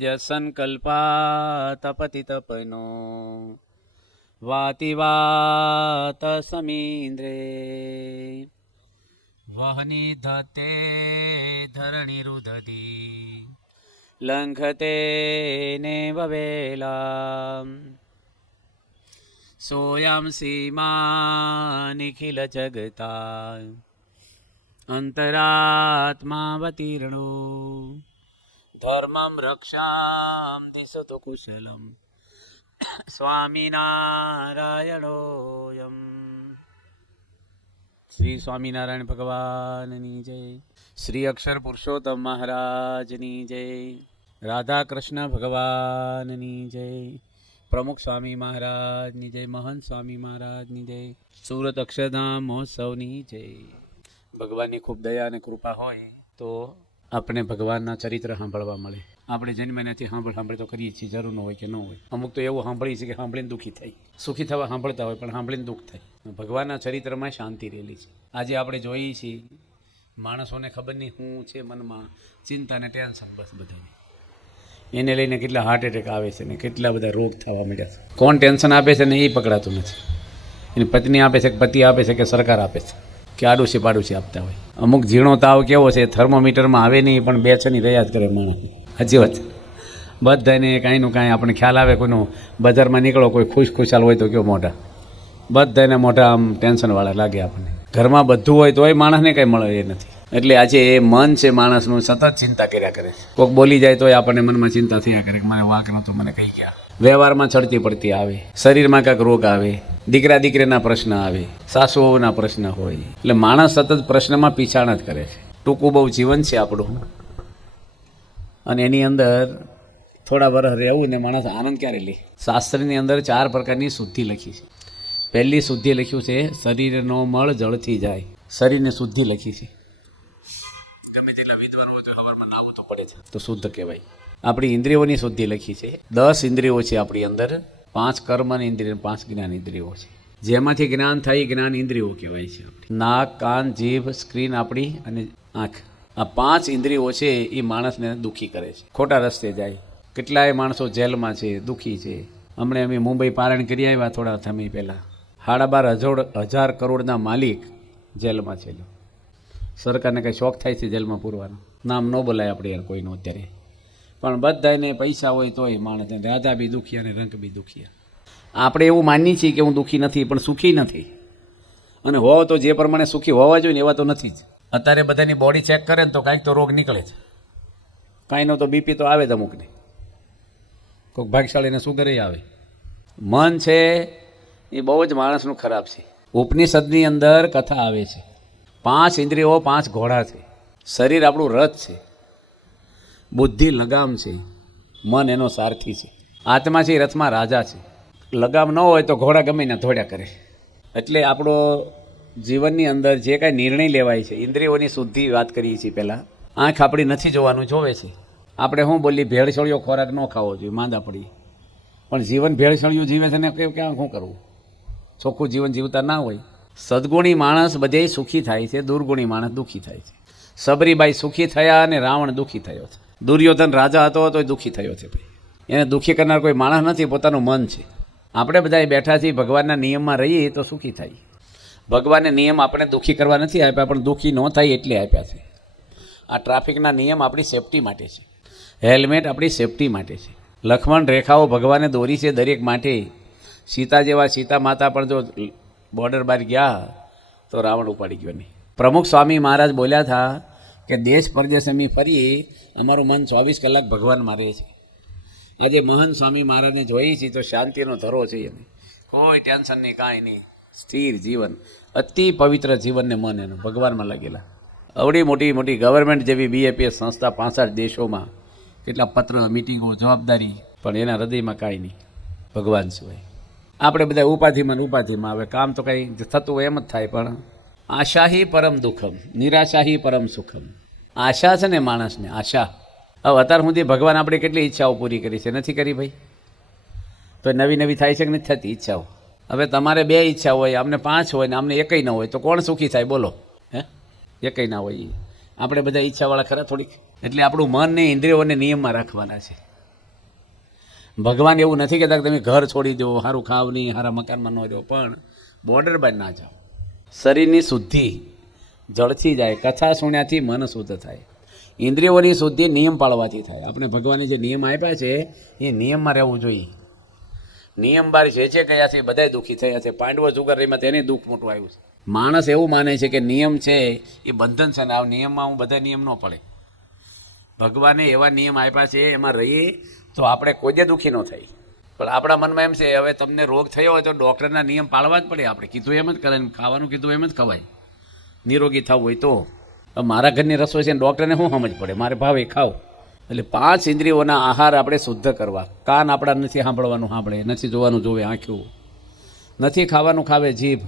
યસંકલ્પા તપતિ તપનો વાતિ વાત સમીન્દ્રે વહની ધતે ધરણી રુદધી લંઘતે ને વવેલા સોયમ સીમા નિખિલ જગતા અંતરાત્માવતીર્ણો ધર્મમ રક્ષામ દિશતો કુશલમ સ્વામિનારાયણોયમ. શ્રી સ્વામિનારાયણ ભગવાનની જય. શ્રી અક્ષર પુરુષોત્તમ મહારાજની જય. રાધા કૃષ્ણ ભગવાનની જય. પ્રમુખ સ્વામી મહારાજની જય. મહંત સ્વામી મહારાજની જય. સુરત અક્ષરધામ મહોત્સવની જય. ભગવાનની ખૂબ દયા અને કૃપા હોય તો આપણે ભગવાનના ચરિત્ર સાંભળવા મળે. આપણે જન્મનાથી સાંભળી તો કરીએ છીએ, જરૂર ન હોય કે ન હોય. અમુક તો એવું સાંભળીએ છીએ કે સાંભળીને દુઃખી થાય, સુખી થવા સાંભળતા હોય પણ સાંભળીને દુઃખ થાય. ભગવાનના ચરિત્રમાં શાંતિ રહેલી છે. આજે આપણે જોઈએ છીએ માણસોને ખબર નહીં શું છે મનમાં, ચિંતા ને ટેન્શન બસ બધાને. એને લઈને કેટલા હાર્ટ એટેક આવે છે ને કેટલા બધા રોગ થવા માંડ્યા છે. કોણ ટેન્શન આપે છે ને એ પકડાતું નથી. એની પત્ની આપે છે કે પતિ આપે છે કે સરકાર આપે છે કે આડોશી પાડોશી આપતા હોય. અમુક ઝીણો તાવ કેવો છે થર્મોમીટરમાં આવે નહીં પણ બે છની રહ્યા જ કરે માણસ. સાચી વાત. બધાને કાંઈનું કાંઈ આપણે ખ્યાલ આવે. કોઈનું બજારમાં નીકળો કોઈ ખુશાલ હોય તો કેવો મોઢા, બધાને મોઢા આમ ટેન્શનવાળા લાગે આપણને. ઘરમાં બધું હોય તોય માણસને કંઈ મળે એ નથી. એટલે આજે એ મન છે માણસનું સતત ચિંતા કર્યા કરે છે. કોઈક બોલી જાય તોય આપણને મનમાં ચિંતા થયા કરે કે મને વાંક નહોતું, મને કહી ગયા. વ્યવહારમાં ચડતી પડતી આવે, શરીરમાં કાંઈક રોગ આવે, દીકરા દીકરીના પ્રશ્ન આવે, સાસુઓના પ્રશ્ન હોય. એટલે માણસ સતત પ્રશ્નમાં પીછાણ જ કરે છે. ટૂંકું બહુ જીવન છે આપણું અને એની અંદર થોડા વર્ષ રહેવું ને માણસ આનંદ ક્યારે લે. શાસ્ત્રની અંદર 4 પ્રકારની શુદ્ધિ લખી છે. પહેલી શુદ્ધિ લખ્યું છે શરીરનો મળ જળથી જાય. શરીરને શુદ્ધિ લખી છે. ગમે તેટલા વિદ્વાન હોય તો સવારમાં નાવું તો પડે છે તો શુદ્ધ કહેવાય. આપણી ઇન્દ્રિયોની શુદ્ધિ લખી છે. 10 ઇન્દ્રિયો છે આપણી અંદર. 5 કર્મની ઇન્દ્રિયો, 5 જ્ઞાન ઇન્દ્રિયો છે. જેમાંથી જ્ઞાન થાય જ્ઞાન ઇન્દ્રિયો કહેવાય છે. નાક, કાન, જીભ, સ્ક્રીન આપણી અને આંખ. આ 5 ઇન્દ્રિયો છે એ માણસને દુઃખી કરે છે, ખોટા રસ્તે જાય. કેટલાય માણસો જેલમાં છે, દુઃખી છે. હમણાં અમે મુંબઈ પારણ કરી આવ્યા થોડા સમય પહેલાં. 12,500 કરોડના માલિક જેલમાં છે. સરકારને કંઈ શોખ થાય છે જેલમાં પૂરવાનો. નામ ન બોલાય આપણે યાર કોઈનું અત્યારે. પણ બધાને પૈસા હોય તોય માણસને રાજા બી દુખિયા અને રંગ બી દુખિયા. આપણે એવું માનીએ છીએ કે હું દુઃખી નથી પણ સુખી નથી. અને હોવ તો જે પ્રમાણે સુખી હોવા જોઈએ ને એવા તો નથી જ. અત્યારે બધાની બોડી ચેક કરે ને તો કાંઈક તો રોગ નીકળે છે. કાંઈનો તો બીપી તો આવે જ અમુકને, કોઈક ભાગશાળીને સુગર આવે. મન છે એ બહુ જ માણસનું ખરાબ છે. ઉપનિષદની અંદર કથા આવે છે 5 ઇન્દ્રિયો 5 ઘોડા છે. શરીર આપણું રથ છે, બુદ્ધિ લગામ છે, મન એનો સારથી છે, આત્મા છે રથમાં રાજા છે. લગામ ન હોય તો ઘોડા ગમે ને દોડ્યા કરે. એટલે આપણો જીવનની અંદર જે કાંઈ નિર્ણય લેવાય છે, ઇન્દ્રિયોની શુદ્ધિ વાત કરીએ છીએ. પહેલાં આંખ આપણી નથી જોવાનું, જોવે છે. આપણે શું બોલીએ ભેળસળિયો ખોરાક ન ખાવો જોઈએ, માંદા પડી. પણ જીવન ભેળસળિયું જીવે છે ને ક્યાં શું કરવું? ચોખ્ખું જીવન જીવતા ના હોય. સદગુણી માણસ બધે સુખી થાય છે, દુર્ગુણી માણસ દુઃખી થાય છે. સબરીબાઈ સુખી થયા અને રાવણ દુઃખી થયો છે. દુર્યોધન રાજા હતો તો દુઃખી થયો છે. ભાઈ એને દુઃખી કરનાર કોઈ માણસ નથી, પોતાનું મન છે. આપણે બધા બેઠા છીએ ભગવાનના નિયમમાં રહીએ તો સુખી થાય. ભગવાનને નિયમ આપણે દુઃખી કરવા નથી આપ્યા, પણ દુઃખી ન થાય એટલે આપ્યા છે. આ ટ્રાફિકના નિયમ આપણી સેફટી માટે છે. હેલ્મેટ આપણી સેફટી માટે છે. લક્ષ્મણ રેખાઓ ભગવાને દોરી છે દરેક માટે. સીતા જેવા સીતા માતા પણ જો બોર્ડર બહાર ગયા તો રાવણ ઉપાડી ગયો નહીં. પ્રમુખ સ્વામી મહારાજ બોલ્યા હતા કે દેશ પરદેશ અમે ફરીએ, અમારું મન 24 કલાક ભગવાનમાં રહે છે. આજે મહંત સ્વામી મહારાજને જોઈએ છીએ તો શાંતિનો ધરો છે. અમે કોઈ ટેન્શન નહીં, કાંઈ નહીં, સ્થિર જીવન, અતિ પવિત્ર જીવનને મન એનું ભગવાનમાં લાગેલા. અવડી મોટી મોટી ગવર્મેન્ટ જેવી BAPS સંસ્થા 65 દેશોમાં, કેટલા પત્ર, મિટિંગો, જવાબદારી, પણ એના હૃદયમાં કાંઈ નહીં ભગવાન સિવાય. આપણે બધા ઉપાધિમાં આવે. કામ તો કંઈ થતું હોય એમ જ થાય. પણ આશાહી પરમ દુઃખમ, નિરાશાહી પરમ સુખમ. આશા છે ને માણસને, આશા. હવે અત્યાર સુધી ભગવાન આપણે કેટલી ઈચ્છાઓ પૂરી કરી છે? નથી કરી ભાઈ. તો નવી નવી થાય છે કે નથી થતી ઈચ્છાઓ? હવે તમારે 2 ઈચ્છા હોય, અમને 5 હોય ને અમને એકય ન હોય તો કોણ સુખી થાય બોલો? હે, એકય ના હોય. આપણે બધા ઈચ્છાવાળા ખરા થોડીક. એટલે આપણું મનને ઇન્દ્રિયોને નિયમમાં રાખવાના છે. ભગવાન એવું નથી કહેતા કે તમે ઘર છોડી દો, સારું ખાવ નહીં, સારા મકાનમાં ન રહો, પણ બોર્ડર બાદ ના જાઓ. શરીરની શુદ્ધિ જળથી જાય, કથા સુણ્યાથી મન શુદ્ધ થાય, ઇન્દ્રિયોની શુદ્ધિ નિયમ પાળવાથી થાય. આપણે ભગવાને જે નિયમ આપ્યા છે એ નિયમમાં રહેવું જોઈએ. નિયમ બાર જે છે કયા છે બધાય દુઃખી થયા છે. પાંડવો જુગાર રહીમાં તેને દુઃખ મોટું આવ્યું છે. માણસ એવું માને છે કે નિયમ છે એ બંધન છે ને આ નિયમમાં હું બધા નિયમ ન પડે. ભગવાને એવા નિયમ આપ્યા છે, એમાં રહીએ તો આપણે કોઈ દે દુઃખી ન થાય. પણ આપણા મનમાં એમ છે હવે તમને રોગ થયો હોય તો ડૉક્ટરના નિયમ પાળવા જ પડે. આપણે કીધું એમ જ કરે, ખાવાનું કીધું એમ જ ખવાય. નિરોગી થવું હોય તો મારા ઘરની રસોઈ છે ને ડૉક્ટરને શું સમજ પડે, મારે ભાવે ખાવ. એટલે 5 ઇન્દ્રિયોના આહાર આપણે શુદ્ધ કરવા. કાન આપણા નથી સાંભળવાનું સાંભળે, નથી જોવાનું જોવે આંખ્યું, નથી ખાવાનું ખાવે જીભ,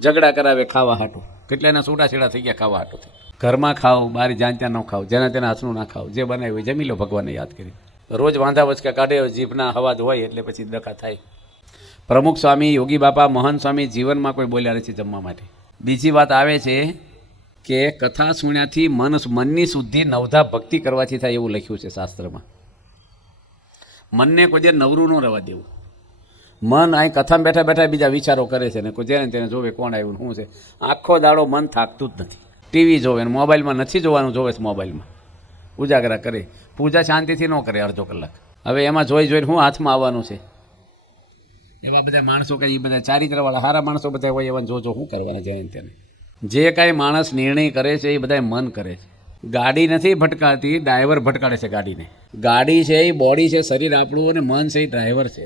ઝઘડા કરાવે ખાવા હાટું. કેટલાના છૂટાછેડા થઈ ગયા ખાવા હાટું. ઘરમાં ખાઓ, બહાર જ્યાં ત્યાં ન ખાઓ, જેના તેના હાથનું ના ખાઓ, જે બનાવ્યું હોય જમી લો ભગવાનને યાદ કરી. રોજ વાંધા વચકા કાઢે જીભના હવાજ હોય એટલે પછી ડખા થાય. પ્રમુખ સ્વામી, યોગી બાપા, મહંત સ્વામી જીવનમાં કોઈ બોલ્યા નથી જમવા માટે. બીજી વાત આવે છે કે કથા સુણ્યાથી મનની શુદ્ધિ નવધા ભક્તિ કરવાથી થાય એવું લખ્યું છે શાસ્ત્રમાં. મનને કોઈ જે નવરું ન રહેવા દેવું. મન અહીં કથામાં બેઠા બેઠા બીજા વિચારો કરે છે ને કોઈ જેને તેને જોવે કોણ આવ્યું શું છે. આખો દાડો મન થાકતું જ નથી. ટીવી જોવે ને મોબાઈલમાં નથી જોવાનું, જોવે છે મોબાઈલમાં, ઉજાગરા કરે. પૂજા શાંતિથી ન કરે અડધો કલાક. હવે એમાં જોઈને શું હાથમાં આવવાનું છે. એવા બધા માણસો કંઈ બધા ચારિત્રવાળા સારા માણસો બધા હોય એવા જોજો શું કરવાના જેને તેને. જે કાંઈ માણસ નિર્ણય કરે છે એ બધા મન કરે છે. ગાડી નથી ભટકાતી, ડ્રાઈવર ભટકાડે છે ગાડીને. ગાડી છે એ બોડી છે, શરીર આપણું, અને મન છે એ ડ્રાઈવર છે.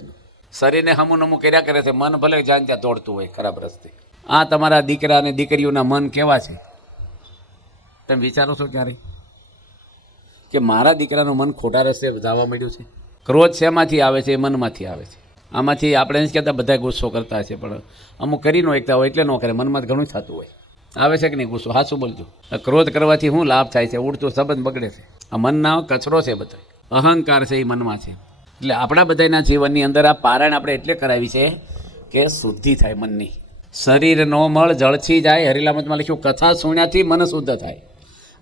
શરીરને હમું નમું કર્યા કરે છે, મન ભલે જ્યાં ત્યાં દોડતું હોય ખરાબ રસ્તે. આ તમારા દીકરા અને દીકરીઓના મન કેવા છે તમે વિચારો છો ક્યારે કે મારા દીકરાનું મન ખોટા રસ્તે જવા માંડ્યું છે? ક્રોધ શેમાંથી આવે છે? એ મનમાંથી આવે છે. આમાંથી આપણે નથી કહેતા બધા ગુસ્સો કરતા છે, પણ અમુક કરી ન એકતા હોય એટલે ન કરે, મનમાં ઘણું થતું હોય. આવે છે કે નહીં ગુસ્સો? સાચું બોલજો. ક્રોધ કરવાથી શું લાભ થાય છે? ઉડતો સંબંધ બગડે છે. આ મનના કચરો છે, બધો અહંકાર છે એ મનમાં છે. એટલે આપણા બધાના જીવનની અંદર આ પારાયણ આપણે એટલે કરાવી છે કે શુદ્ધિ થાય મનની. શરીરનો મળ જળથી જાય. હરિલામતમાં લખ્યું કથા સુણ્યાથી મન શુદ્ધ થાય.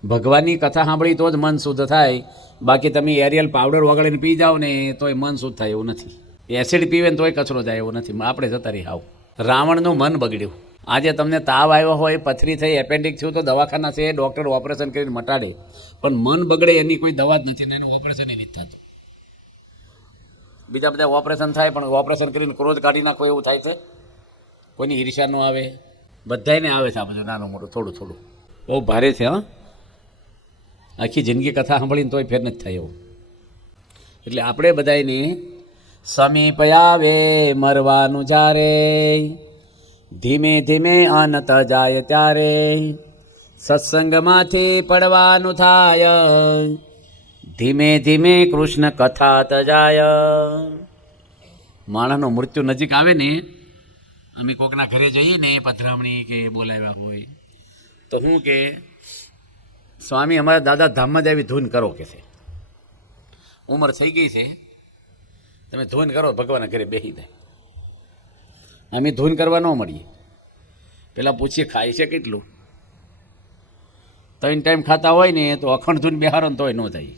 ભગવાનની કથા સાંભળી તો જ મન શુદ્ધ થાય. બાકી તમે એરિયલ પાવડર વગાડીને પી જાઓ ને તોય મન શુદ્ધ થાય એવું નથી. એસિડ પીવે ને તોય કચરો જાય એવું નથી. આપણે જતા રહી આવું. રાવણનું મન બગડ્યું. આજે તમને તાવ આવ્યો હોય, પથરી થઈ, એપેન્ડિક થયું તો દવાખાના છે, ડૉક્ટર ઓપરેશન કરીને મટાડે, પણ મન બગડે એની કોઈ દવા જ નથી ને એનું ઓપરેશન નથી થતું. બીજા બધા ઓપરેશન થાય પણ ઓપરેશન કરીને ક્રોધ કાઢી નાખો એવું થાય છે? કોઈની ઈર્ષ્યા ન આવે? બધાને આવે છે આ બધું નાનું મોટું થોડું થોડું. બહુ ભારે છે. હા, આખી જિંદગી કથા સાંભળીને તોય ફેર નથી થાય એવું. એટલે આપણે બધાની સમીપ આવે મરવાનું જ્યારે, ધીમે ધીમે અનંત જાય ત્યારે, સત્સંગમાંથી પડવાનું થાય, ધીમે ધીમે કૃષ્ણ કથા તજાય. માણસનું મૃત્યુ નજીક આવે ને, અમે કોકના ઘરે જઈએ ને પધરામણી કે બોલાવ્યા હોય તો શું કે સ્વામી અમારા દાદા ધામમાં જ આવી ધૂન કરો કે છે. ઉંમર થઈ ગઈ છે, તમે ધૂન કરો, ભગવાનના ઘરે બેસી જાય. અમે ધૂન કરવા ન મળીએ. પહેલાં પૂછીએ ખાય છે કેટલું. 3 ટાઈમ ખાતા હોય ને તો અખંડ ધૂન બેહારો ને તોય ન થાય.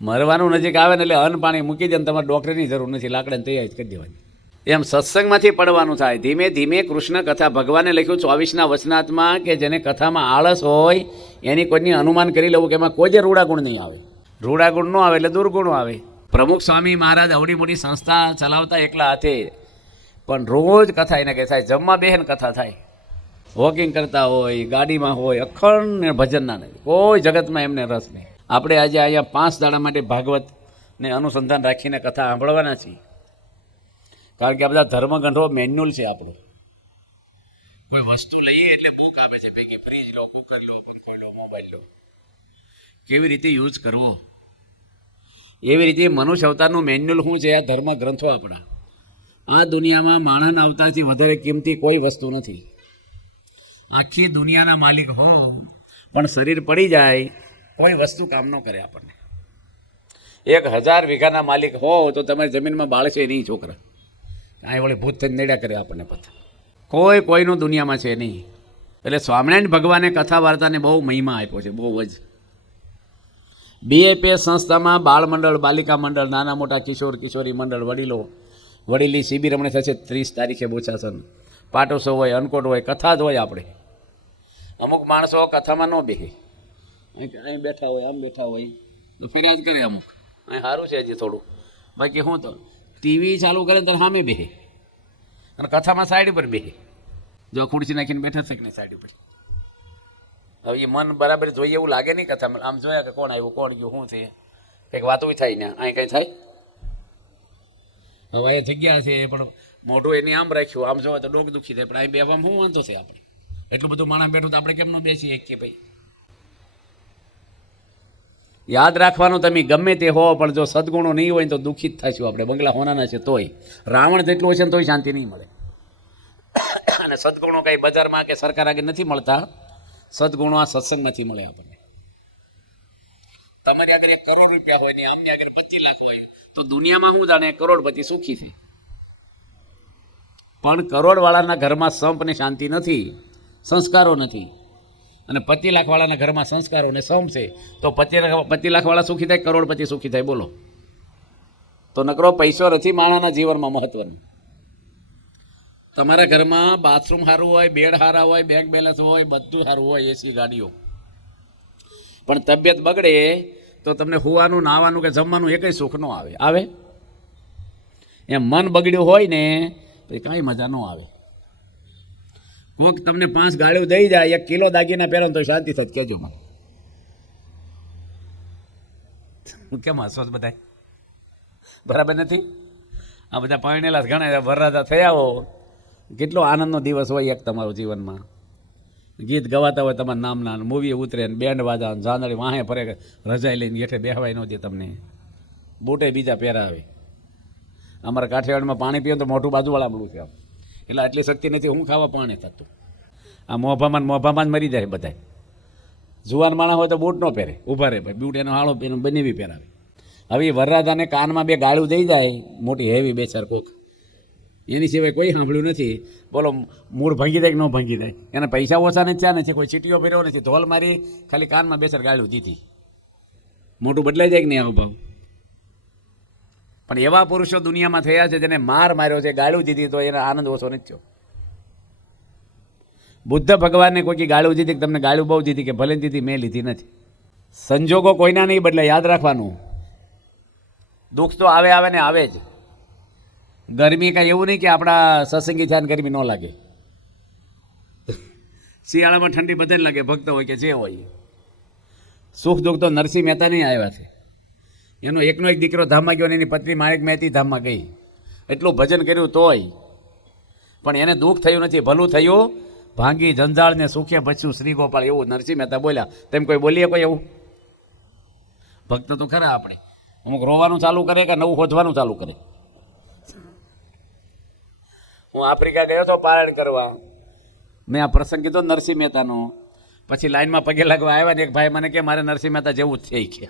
મરવાનું નજીક આવે ને એટલે અન્ન પાણી મૂકી દે ને તમારે ડૉક્ટરની જરૂર નથી, લાકડાને તૈયારી કરી દેવાની. એમ સત્સંગમાંથી પડવાનું થાય. ધીમે ધીમે કૃષ્ણ કથા. ભગવાને લખ્યું 24ના વચનાત્મા કે જેને કથામાં આળસ હોય એની કોઈની અનુમાન કરી લેવું કે એમાં કોઈ જે રૂડા ગુણ નહીં આવે. રૂડા ગુણ ન આવે એટલે દુર્ગુણો આવે. પ્રમુખ સ્વામી મહારાજ અવડી મોટી સંસ્થા ચલાવતા એકલા હાથે, પણ રોજ કથા એને કહે થાય. જમવા બેહન કથા થાય, વોકિંગ કરતા હોય, ગાડીમાં હોય, અખંડ ભજનના નથી, કોઈ જગતમાં એમને રસ નહીં. આપણે આજે અહીંયા 5 દાડા માટે ભાગવતને અનુસંધાન રાખીને કથા સાંભળવાના છીએ. કારણ કે આ બધા ધર્મગ્રંથો મેન્યુઅલ છે આપણું. કોઈ વસ્તુ લઈએ એટલે બુક આપે છે પૈકી, ફ્રીજ લો, કુકર લો, પંખો લો, મોબાઈલ લો, કેવી રીતે યુઝ કરવો. એવી રીતે મનુષ્ય અવતારનું મેન્યુઅલ શું છે? આ ધર્મગ્રંથો આપણા. આ દુનિયામાં માણસના અવતારથી વધારે કિંમતી કોઈ વસ્તુ નથી. આખી દુનિયાના માલિક હો પણ શરીર પડી જાય કોઈ વસ્તુ કામ ન કરે આપણને. 1000 વીઘાના માલિક હો તો તમારી જમીનમાં બાળશે નહીં છોકરા. અહીં વળી ભૂત થઈને નડ્યા કરે આપણને પથ્થર. કોઈ કોઈનું દુનિયામાં છે નહીં. એટલે સ્વામિનારાયણ ભગવાને કથા વાર્તાને બહુ મહિમા આપ્યો છે, બહુ જ. BAPS સંસ્થામાં બાળ મંડળ, બાલિકા મંડળ, નાના મોટા કિશોર કિશોરી મંડળ, વડીલો વડીલી શિબિર હમણાં થશે 30 તારીખે બોચાસન. પાટોત્સવ હોય, અન્નકોટ હોય, કથા જ હોય. આપણે અમુક માણસો કથામાં ન બેસે, અહીં બેઠા હોય, આમ બેઠા હોય તો ફરિયાદ કરે. અમુક અહીં સારું છે હજી થોડું, બાકી હું તો TV ચાલુ કરે ત્યારે સામે બેસે અને કથામાં સાઈડ પર બેસે. જો ખુરશી નાખીને બેઠા છે કે નહીં સાઈડ ઉપર. હવે એ મન બરાબર જોઈએ એવું લાગે નહીં કથામાં. આમ જોયા કે કોણ આવ્યું, કોણ ગયું, શું છે, કંઈક વાતો થાય ને અહીં કંઈ થાય. હવે એ જગ્યા છે પણ મોઢું એની આમ રાખ્યું, આમ જોવા તો ડોક દુખી થાય. પણ અહીં બેવામાં શું વાંધો છે? આપણે એટલું બધું માણસ બેઠું તો આપણે કેમ ન બેસીએ કે ભાઈ? યાદ રાખવાનું, તમે ગમે તે હો પણ જો સદગુણો નહીં હોય તો દુઃખિત થઈશું આપણે. બંગલા હોનાના છે તોય, રાવણ જેટલું હશે ને તોય શાંતિ નહીં મળે. અને સદગુણો કંઈ બજારમાં કે સરકાર આગળ નથી મળતા. સદગુણો આ સત્સંગમાંથી મળે આપણને. તમારી આગળ 1 કરોડ રૂપિયા હોય ને આમની આગળ 25 લાખ હોય તો દુનિયામાં શું જાણે કરોડપતિ સુખી છે. પણ કરોડવાળાના ઘરમાં સંપ ને શાંતિ નથી, સંસ્કારો નથી. અને 25 લાખવાળાના ઘરમાં સંસ્કારો ને સંપ છે તો 25 લાખવાળા સુખી થાય, કરોડપતિ સુખી થાય? બોલો. તો નકરો પૈસો નથી માણસના જીવનમાં મહત્વનો. તમારા ઘરમાં બાથરૂમ સારું હોય, બેડ સારા હોય, બેંક બેલેન્સ હોય, બધું સારું હોય, એસી ગાડીઓ, પણ તબિયત બગડે તો તમને હુવાનું, નાવાનું કે જમવાનું એ કંઈ સુખ ન આવે. આવે એમ મન બગડ્યું હોય ને પછી કાંઈ મજા ન આવે. કોઈક તમને 5 ગાળીઓ દઈ જાય, 1 કિલો દાગીના પહેરો તો શાંતિ થત. કહેજો મને કેમ હસો બધા? બરાબર નથી? આ બધા પરણેલા ઘણા વરરાજા થયા હો, કેટલો આનંદનો દિવસ હોય એક તમારો જીવનમાં. ગીત ગવાતા હોય તમારા નામના, મૂવી ઉતરે ને બેન્ડ વાજા જાનડી વાહે ફરે, રજાઈ લઈને હેઠે બેહવાય ન દે તમને, બૂટે બીજા પહેરાવે. અમારા કાઠિયાવાડમાં પાણી પીએ તો મોઢું બાજુવાળા મળું છે, એટલે આટલી શક્તિ નથી હું ખાવા પાણી થતું. આ મોભામાં જ મરી જાય બધા. જુવાન માણસ હોય તો બૂટ ન પહેરે, ઊભા રહે ભાઈ, બૂટ એનો હાળો એનો બનેવી પહેરાવે. હવે વરરાજાને કાનમાં 2 ગાળું દઈ જાય, મોટી હેવી બેચાર કોક, એની સિવાય કોઈ સાંભળ્યું નથી. બોલો મૂળ ભાંગી જાય કે ન ભાંગી જાય? એને પૈસા ઓછા નથી, ચા નથી, કોઈ ચીટીઓ ફેરવો નથી, ધોલ મારી ખાલી કાનમાં 2 ગાળું દીધી. મોટું બદલાઈ જાય કે નહીં આવો ભાવ? પણ એવા પુરુષો દુનિયામાં થયા છે જેને માર માર્યો છે, ગાળું દીધી તો એનો આનંદ ઓછો નથી થયો. બુદ્ધ ભગવાનને કોઈ ગાળું દીધી કે તમને ગાળું બહુ દીધી કે ભલે દીધી, મેં લીધી નથી. સંજોગો કોઈના નહીં બદલે, યાદ રાખવાનું. દુઃખ તો આવે આવે ને આવે જ. ગરમી કાંઈ એવું નહીં કે આપણા સત્સંગી ધ્યાન ગરમી ન લાગે. શિયાળામાં ઠંડી બધાને લાગે, ભક્ત હોય કે જે હોય. સુખ દુઃખ તો નરસિંહ મહેતા નહીં આવ્યા છે. એનો એકનો એક દીકરો ધામમાં ગયો ને એની પત્ની માણેક મહેતી ધામમાં ગઈ. એટલું ભજન કર્યું તોય પણ એને દુઃખ થયું નથી, ભલું થયું. ભાંગી જંજાળને સુખે બચ્યું શ્રી ગોપાલ, એવું નરસિંહ મહેતા બોલ્યા. તેમ કોઈ બોલીએ કોઈ એવું? ભક્ત તો ખરા આપણે. અમુક રોવાનું ચાલુ કરે કે નવું શોધવાનું ચાલુ કરે. હું આફ્રિકા ગયો હતો પારણ કરવા, મેં આ પ્રસંગ કીધો નરસિંહ મહેતાનો. પછી લાઈનમાં પગે લાગવા આવ્યા ને એક ભાઈ મને કે મારે નરસિંહ મહેતા જેવું જ છે કે.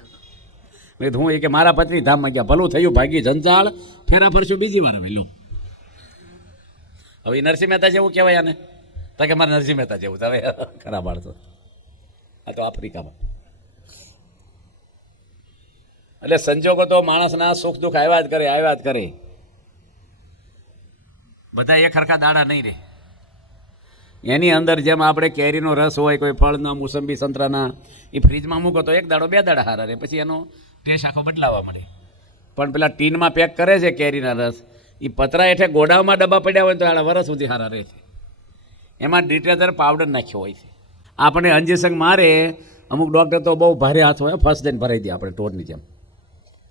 મેં કીધું હું? એ કે મારા પત્ની ધામમાં ગયા, ભલું થયું, ભાગી જંજાળ, ફેરા ફરશું બીજી વાર વહેલું. હવે નરસિંહ મહેતા જેવું કહેવાય આને? તો કે મારે નરસિંહ મહેતા જેવું. હવે ખરા બાળતો આ તો આફ્રિકામાં. એટલે સંજોગો તો માણસના સુખ દુઃખ આવ્યા જ કરે. બધા એક સરખા દાડા નહીં રહે. એની અંદર જેમ આપણે કેરીનો રસ હોય, કોઈ ફળના, મોસંબી, સંતરાના, એ ફ્રીજમાં મૂકો તો 1 દાડો 2 દાડા સારા રહે, પછી એનો ટેસ્ટ આખો બદલાવા મળે. પણ પેલા ટીનમાં પેક કરે છે કેરીના રસ, એ પતરા હેઠે ગોડામાં ડબ્બા પડ્યા હોય તો આડા વરસ સુધી સારા રહે છે. એમાં ડિટેટર પાવડર નાખ્યો હોય છે. આપણે અંજેસંગ મારે, અમુક ડૉક્ટર તો બહુ ભારે હાથ હોય, ફર્સ્ટ દઈને ભરાઈ દે આપણે ટોરની જેમ.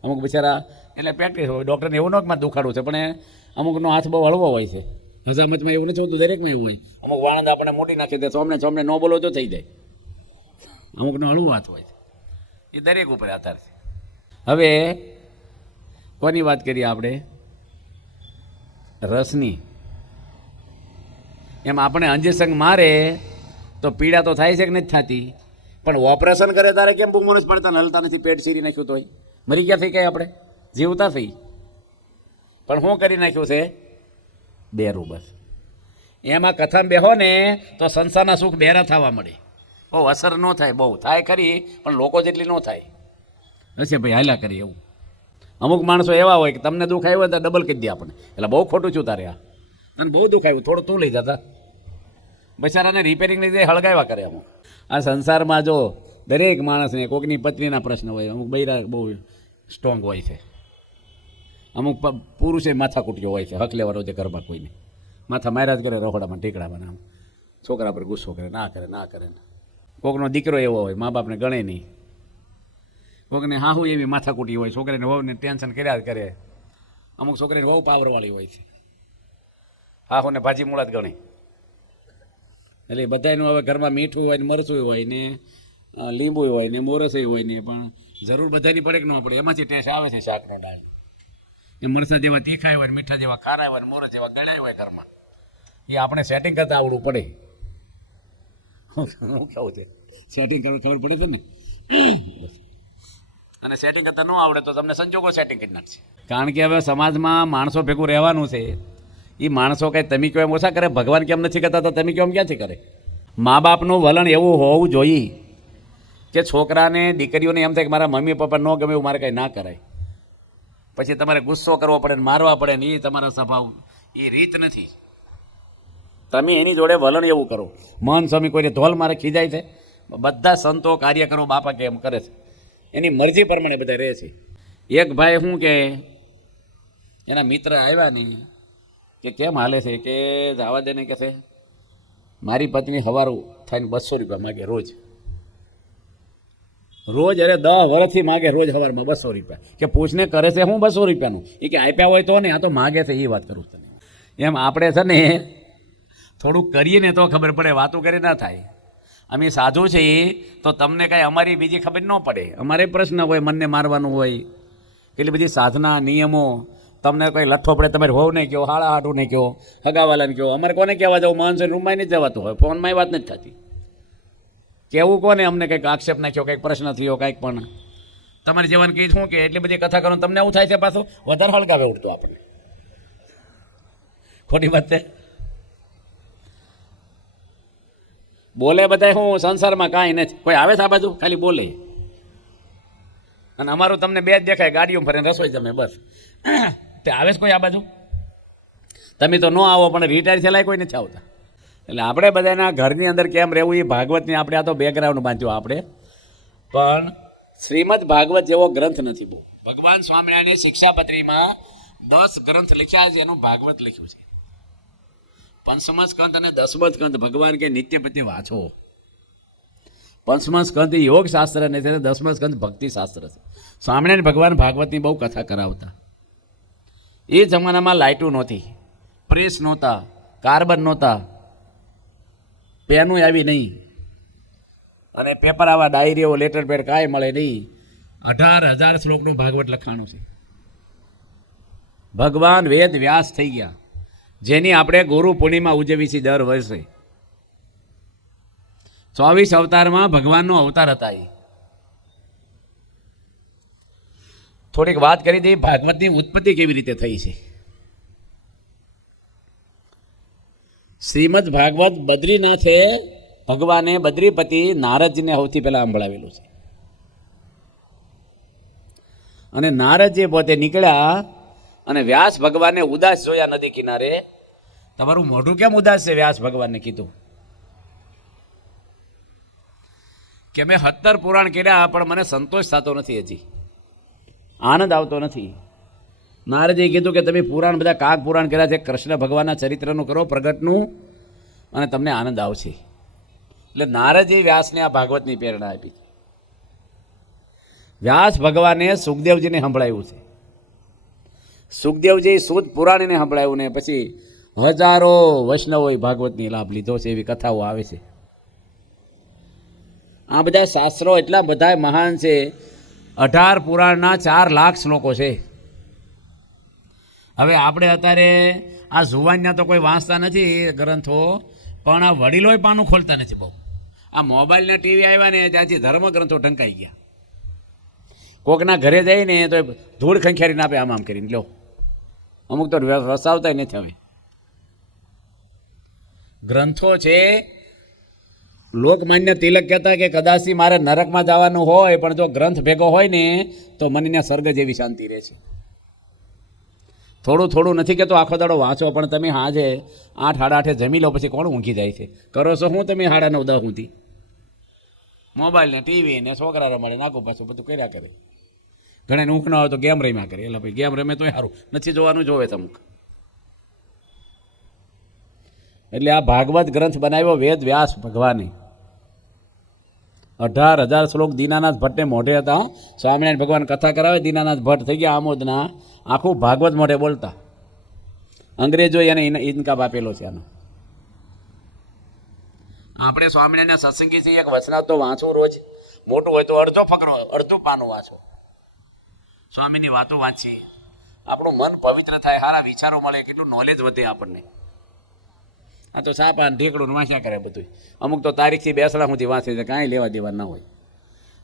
અમુક બિચારા એટલે પ્રેક્ટિસ હોય, ડૉક્ટરને એવું નોકમાં દુખાડું છે, પણ અમુકનો હાથ બહુ હળવો હોય છે. હજામતમાં એવું નથી હોતું, દરેકમાં એવું હોય. અમુક વાણંદ આપણે મોટી નાખી દે, ચોમને ન બોલો તો થઈ જાય. અમુકનો હળવો હાથ હોય છે, એ દરેક ઉપર આધાર છે. હવે કોની વાત કરીએ આપણે? રસની. એમ આપણે અંજસંગ મારે તો પીડા તો થાય છે કે નથી થતી? પણ ઓપરેશન કરે તારે કેમ બૂમોને જ પડતા, હલતા નથી, પેટ સીરી નાખ્યું તોય મરી ગયા થઈ કાંઈ આપણે? જીવતા થઈ. પણ શું કરી નાખ્યું છે? બેરું બસ. એમાં કથામાં બેહો ને તો સંસારના સુખ બેરા થવા મળે. બહુ અસર ન થાય, બહુ થાય ખરી પણ લોકો જેટલી ન થાય. હશે ભાઈ હાલ્યા કરીએ એવું. અમુક માણસો એવા હોય કે તમને દુઃખ આવ્યું હોય તો ડબલ કહી દે આપણે, એટલે બહુ ખોટું છું તારે, આ તને બહુ દુઃખ આવ્યું થોડું તું લઈ જતા, બચારાને રિપેરિંગ લીધે હળગાવ્યા કરે. અમુક આ સંસારમાં જો દરેક માણસને કોઈકની પત્નીના પ્રશ્ન હોય, અમુક બૈરા બહુ સ્ટ્રોંગ હોય છે, અમુક પુરુષે માથા કૂટ્યો હોય છે, હક લેવાનો છે ઘરમાં કોઈને, માથા માર્યા જ કરે રોકડામાં ટીકડામાં, આમ છોકરા પર ગુસ્સો કરે, ના કરે. કોકનો દીકરો એવો હોય મા બાપને ગણે નહીં, કોકને હાહુ એવી માથાકૂટી હોય, છોકરીને વહુને ટેન્શન કર્યા જ કરે. અમુક છોકરીને વહુ પાવરવાળી હોય છે, હાહુને ભાજી મૂળા જ ગણે. એટલે બધાનું હવે ઘરમાં મીઠું હોય ને મરચું હોય ને લીંબુ હોય ને મોરસઈ હોય ને, પણ જરૂર બધાની પડે કે ન પડે, એમાંથી ટેસ્ટ આવે છે શાકનો દાળ. એ મરચાં જેવા તીખાય હોય, મીઠા જેવા ખારા હોય, મોરસ જેવા ગળાય હોય ઘરમાં, એ આપણે સેટિંગ કરતાં આવડવું પડે. હું કહું છે સેટિંગ કરવા ખબર પડે છે ને, અને સેટિંગ કરતાં ન આવડે તો તમને સંજોગો સેટિંગ કરી નાખશે. કારણ કે હવે સમાજમાં માણસો ભેગું રહેવાનું છે, એ માણસો કંઈ તમે કહો એમ ઓછા કરે, ભગવાન કેમ નથી કરતા તો તમે કહો એમ ક્યાંથી કરે. મા બાપનું વલણ એવું હોવું જોઈએ કે છોકરાને દીકરીઓને એમ થાય કે મારા મમ્મી પપ્પા ન ગમે એવું મારે કંઈ ના કરાય, પછી તમારે ગુસ્સો કરવો પડે ને મારવા પડે ને, એ તમારા સ્વભાવ એ રીત નથી. તમે એની જોડે વલણ એવું કરો. મહાન સ્વામી કોઈને ધોલ મારે ખીજાય છે, બધા સંતો કાર્યકરો બાપા કે એમ કરે છે, એની મરજી પ્રમાણે બધા રહે છે. એક ભાઈ શું કે એના મિત્ર આવ્યા નહીં કે કેમ હાલે છે, કે જવા દે ને, કે છે મારી પત્ની સવારું થઈને 200 રૂપિયા માગે રોજ, અરે 10 વર્ષથી માગે રોજ સવારમાં 200 રૂપિયા. કે પૂછને કરે છે હું 200 રૂપિયાનું, એ કે આપ્યા હોય તો ને, આ તો માગે છે, એ વાત કરું તને. એમ આપણે છે ને થોડુંક કરીએ ને તો ખબર પડે, વાતો કરી ના થાય. અમે સાધુ છીએ તો તમને કાંઈ અમારી બીજી ખબર ન પડે, અમારે પ્રશ્ન હોય, મનને મારવાનું હોય, એટલી બધી સાધના નિયમો. તમને કોઈ લઠ્ઠો પડે તમારે હોવ નહીં કહો, હાળા હાટું નહીં કહો, હગાવાલાને કહો, અમારે કોને કહેવા જવું, માણસો રૂમમાં નહીં જવાતું હોય, ફોનમાં વાત નથી થતી. કેવું કોને અમને કંઈક આક્ષેપ નાખ્યો, કંઈક પ્રશ્ન થયો, કંઈક પણ તમારે જેવાને કંઈ શું કે એટલી બધી કથા કરો તમને એવું થાય છે પાછું વધારે હળગાવે ઉડતું આપણે. ખોટી વાત છે. બોલે બધા શું સંસારમાં કાંઈ નથી, કોઈ આવે છે આ બાજુ ખાલી બોલે, અને અમારું તમને બે જ દેખાય, ગાડીઓ ફરીને રસોઈ જમે બસ. તે આવે છે કોઈ આ બાજુ? તમે તો ન આવો, પણ રિટાયર થયેલા કોઈ નથી આવતા. એટલે આપણે બધાના ઘરની અંદર કેમ રહેવું એ ભાગવતની આપણે આ તો બેકગ્રાઉન્ડ બાંધ્યું આપણે, પણ શ્રીમદ ભાગવત જેવો ગ્રંથ નથી બહુ. ભગવાન સ્વામિનારાયણે શિક્ષાપત્રીમાં 10 ગ્રંથ લખ્યા છે, એનું ભાગવત લખ્યું છે. 5મા સ્કંદ અને 10મા સ્કંદ ભગવાન કે નિત્ય પ્રત્યે વાંચો. 5મા સ્કંદ યોગ શાસ્ત્ર ને છે, 10મા સ્કંદ ભક્તિ શાસ્ત્ર છે. સ્વામિનારાયણ ભગવાન ભાગવતની બહુ કથા કરાવતા. એ જમાનામાં લાઇટું નહોતી, પ્રેસ નહોતા, કાર્બન નહોતા, પેનું આવી નહીં, અને પેપર આવા ડાયરીઓ લેટર પેડ કાંઈ મળે નહીં. 18,000 શ્લોકનું ભાગવત લખાણું છે. ભગવાન વેદ વ્યાસ થઈ ગયા, જેની આપણે ગુરુ પૂર્ણિમા ઉજવી છીએ દર વર્ષે. 24 અવતારમાં ભગવાનનો અવતાર હતા. એ થોડીક વાત કરી દઈએ ભાગવતની ઉત્પત્તિ કેવી રીતે થઈ છે. શ્રીમદ ભાગવત બદ્રીનાથે ભગવાને બદ્રીપતિ નારદજીને સૌથી પહેલાં સંભળાવેલું છે. અને નારદજી પોતે નીકળ્યા અને વ્યાસ ભગવાનને ઉદાસ જોયા નદી કિનારે. તમારું મોઢું કેમ ઉદાસ છે? વ્યાસ ભગવાનને કીધું કે મેં 17 પુરાણ કર્યા પણ મને સંતોષ થતો નથી, હજી આનંદ આવતો નથી. નારદજીએ કીધું કે તમે પુરાણ બધા કાગ પુરાણ કર્યા છે, કૃષ્ણ ભગવાનના ચરિત્રનું કરો પ્રગટનું, અને તમને આનંદ આવશે. એટલે નારદજી વ્યાસને આ ભાગવતની પ્રેરણા આપી. વ્યાસ ભગવાને સુખદેવજીને સંભળાવ્યું છે. સુખદેવજી સુદ પુરાણીને સંભળાવ્યું ને પછી હજારો વૈષ્ણવોએ ભાગવતની લાભ લીધો છે, એવી કથાઓ આવે છે. આ બધા શાસ્ત્રો એટલા બધા મહાન છે. 18 પુરાણના 4 લાખ શ્લોકો છે. હવે આપણે અત્યારે આ જુવાનના તો કોઈ વાંચતા નથી ગ્રંથો, પણ આ વડીલોય પાનું ખોલતા નથી બહુ. આ મોબાઈલના ટીવી આવ્યા ને ત્યાંથી ધર્મગ્રંથો ઢંકાઈ ગયા. કોકના ઘરે જઈને તો ધૂળ ખંખેરીને આપે, આમ કરીને લો. અમુક તો વસાવતા નથી. હવે ગ્રંથો છે લોકમાન્ય તિલક કહેતા કે કદાચી મારે નરકમાં જવાનું હોય પણ જો ગ્રંથ ભેગો હોય ને તો મનને સ્વર્ગ જેવી શાંતિ રહે છે. થોડું થોડું નથી કહેતો આખો દાડો વાંચો, પણ તમે હાજે 8 સાડા 8 જમી લો પછી કોણ ઊંઘી જાય છે? કરો છો હું તમે 9:30 10 સુધી મોબાઈલ ને ટીવી ને છોકરા રમાડે નાખું પાછું બધું કર્યા કરે. ઘણા ઊંઘ ના હોય તો ગેમ રમ્યા કરે. એટલે ભાઈ ગેમ રમે તો સારું, નથી જોવાનું જોવે અમુક. એટલે આ ભાગવત ગ્રંથ બનાવ્યો વેદ વ્યાસ ભગવાને. 18,000 શ્લોક દીનાનાથ ભટ્ટને મોઢે હતા. સ્વામિનારાયણ ભગવાન કથા કરાવે, દીનાનાથ ભટ્ટ થઈ ગયા આમોદના, આખું ભાગવત મોઢે બોલતા. અંગ્રેજોએ એને ઇનકામ આપેલો છે આનો. આપણે સ્વામિનારાયણના સત્સંગીથી એક વચનાથ તો વાંચવું રોજ, મોટું હોય તો અડધો ફકરો અડધું પાનું વાંચો. સ્વામીની વાતો વાંચીએ, આપણું મન પવિત્ર થાય, સારા વિચારો મળે, કેટલું નોલેજ વધે આપણને. આ તો સાપા ઢેકડું વાંચ્યા કરે બધું. અમુક તો તારીખથી બેસડા સુધી વાંચે છે, કાંઈ લેવા દેવા ના હોય.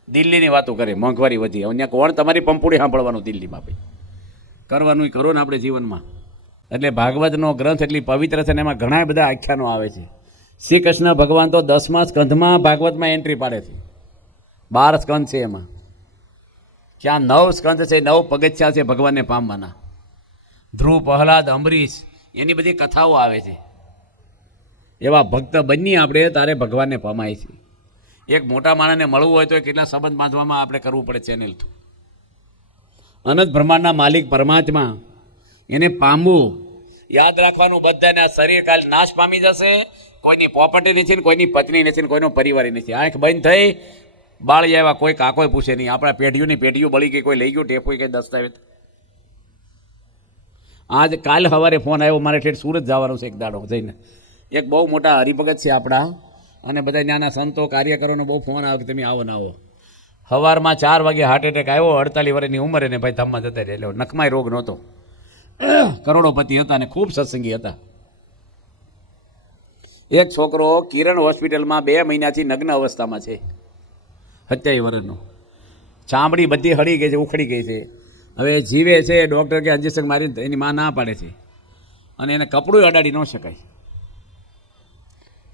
દિલ્હીની વાતો કરે, મોંઘવારી વધી. અહીંયા કોણ તમારી પંપુડી સાંભળવાનું દિલ્હીમાં? ભાઈ કરવાનું કરો ને આપણે જીવનમાં. એટલે ભાગવતનો ગ્રંથ એટલી પવિત્ર છે ને એમાં ઘણા બધા આખ્યાનો આવે છે. શ્રી કૃષ્ણ ભગવાન તો 10મા સ્કંધમાં ભાગવતમાં એન્ટ્રી પાડે છે. 12 સ્કંધ છે એમાં. ક્યાં 9 સ્કંધ છે, 9 પગથિયા છે ભગવાનને પામવાના. ધ્રુવ, પ્રહલાદ, અંબરીશ, એની બધી કથાઓ આવે છે. એવા ભક્ત બની આપણે તારે ભગવાનને પામાય છે. એક મોટા માણસને મળવું હોય તો કેટલા સંબંધ બાંધવામાં આપણે કરવું પડે ચેનલ થ્રુ. અનંત બ્રહ્માંડના માલિક પરમાત્મા, એને પામવું. યાદ રાખવાનું બધાને, આ શરીર કાલ નાશ પામી જશે. કોઈની પ્રોપર્ટી નથી ને કોઈની પત્ની નથી ને કોઈનો પરિવાર નથી. આંખ બંધ થઈ બાળી આવ્યા, કોઈ કાકોય પૂછે નહીં. આપણા પેઢીઓની પેઢીઓ બળી ગઈ, કોઈ લઈ ગયું ટેપોઈ કંઈ દસ્તાવેજ. આજ કાલ સવારે ફોન આવ્યો, મારે ઠેઠ સુરત જવાનું છે એક દાડો જઈને. એક બહુ મોટા હરિભગત છે આપણા, અને બધા ત્યાંના સંતો કાર્યકરોનો બહુ ફોન આવે કે તમે આવો ને આવો. સવારમાં 4 વાગે હાર્ટ એટેક આવ્યો, 48 વર્ષની ઉંમરે ને ભાઈ ધામમાં જતા રહે. એટલે નખમાય રોગ નહોતો, કરોડોપતિ હતા ને ખૂબ સત્સંગી હતા. એક છોકરો કિરણ હોસ્પિટલમાં 2 મહિનાથી નગ્ન અવસ્થામાં છે, 27 વર્ષનો. ચામડી બધી હળી ગઈ છે, ઉખડી ગઈ છે. હવે જીવે છે, ડૉક્ટર કે ઇન્જેક્શન મારીને એની માં ના પાડે છે, અને એને કપડું અડાડી ન શકાય.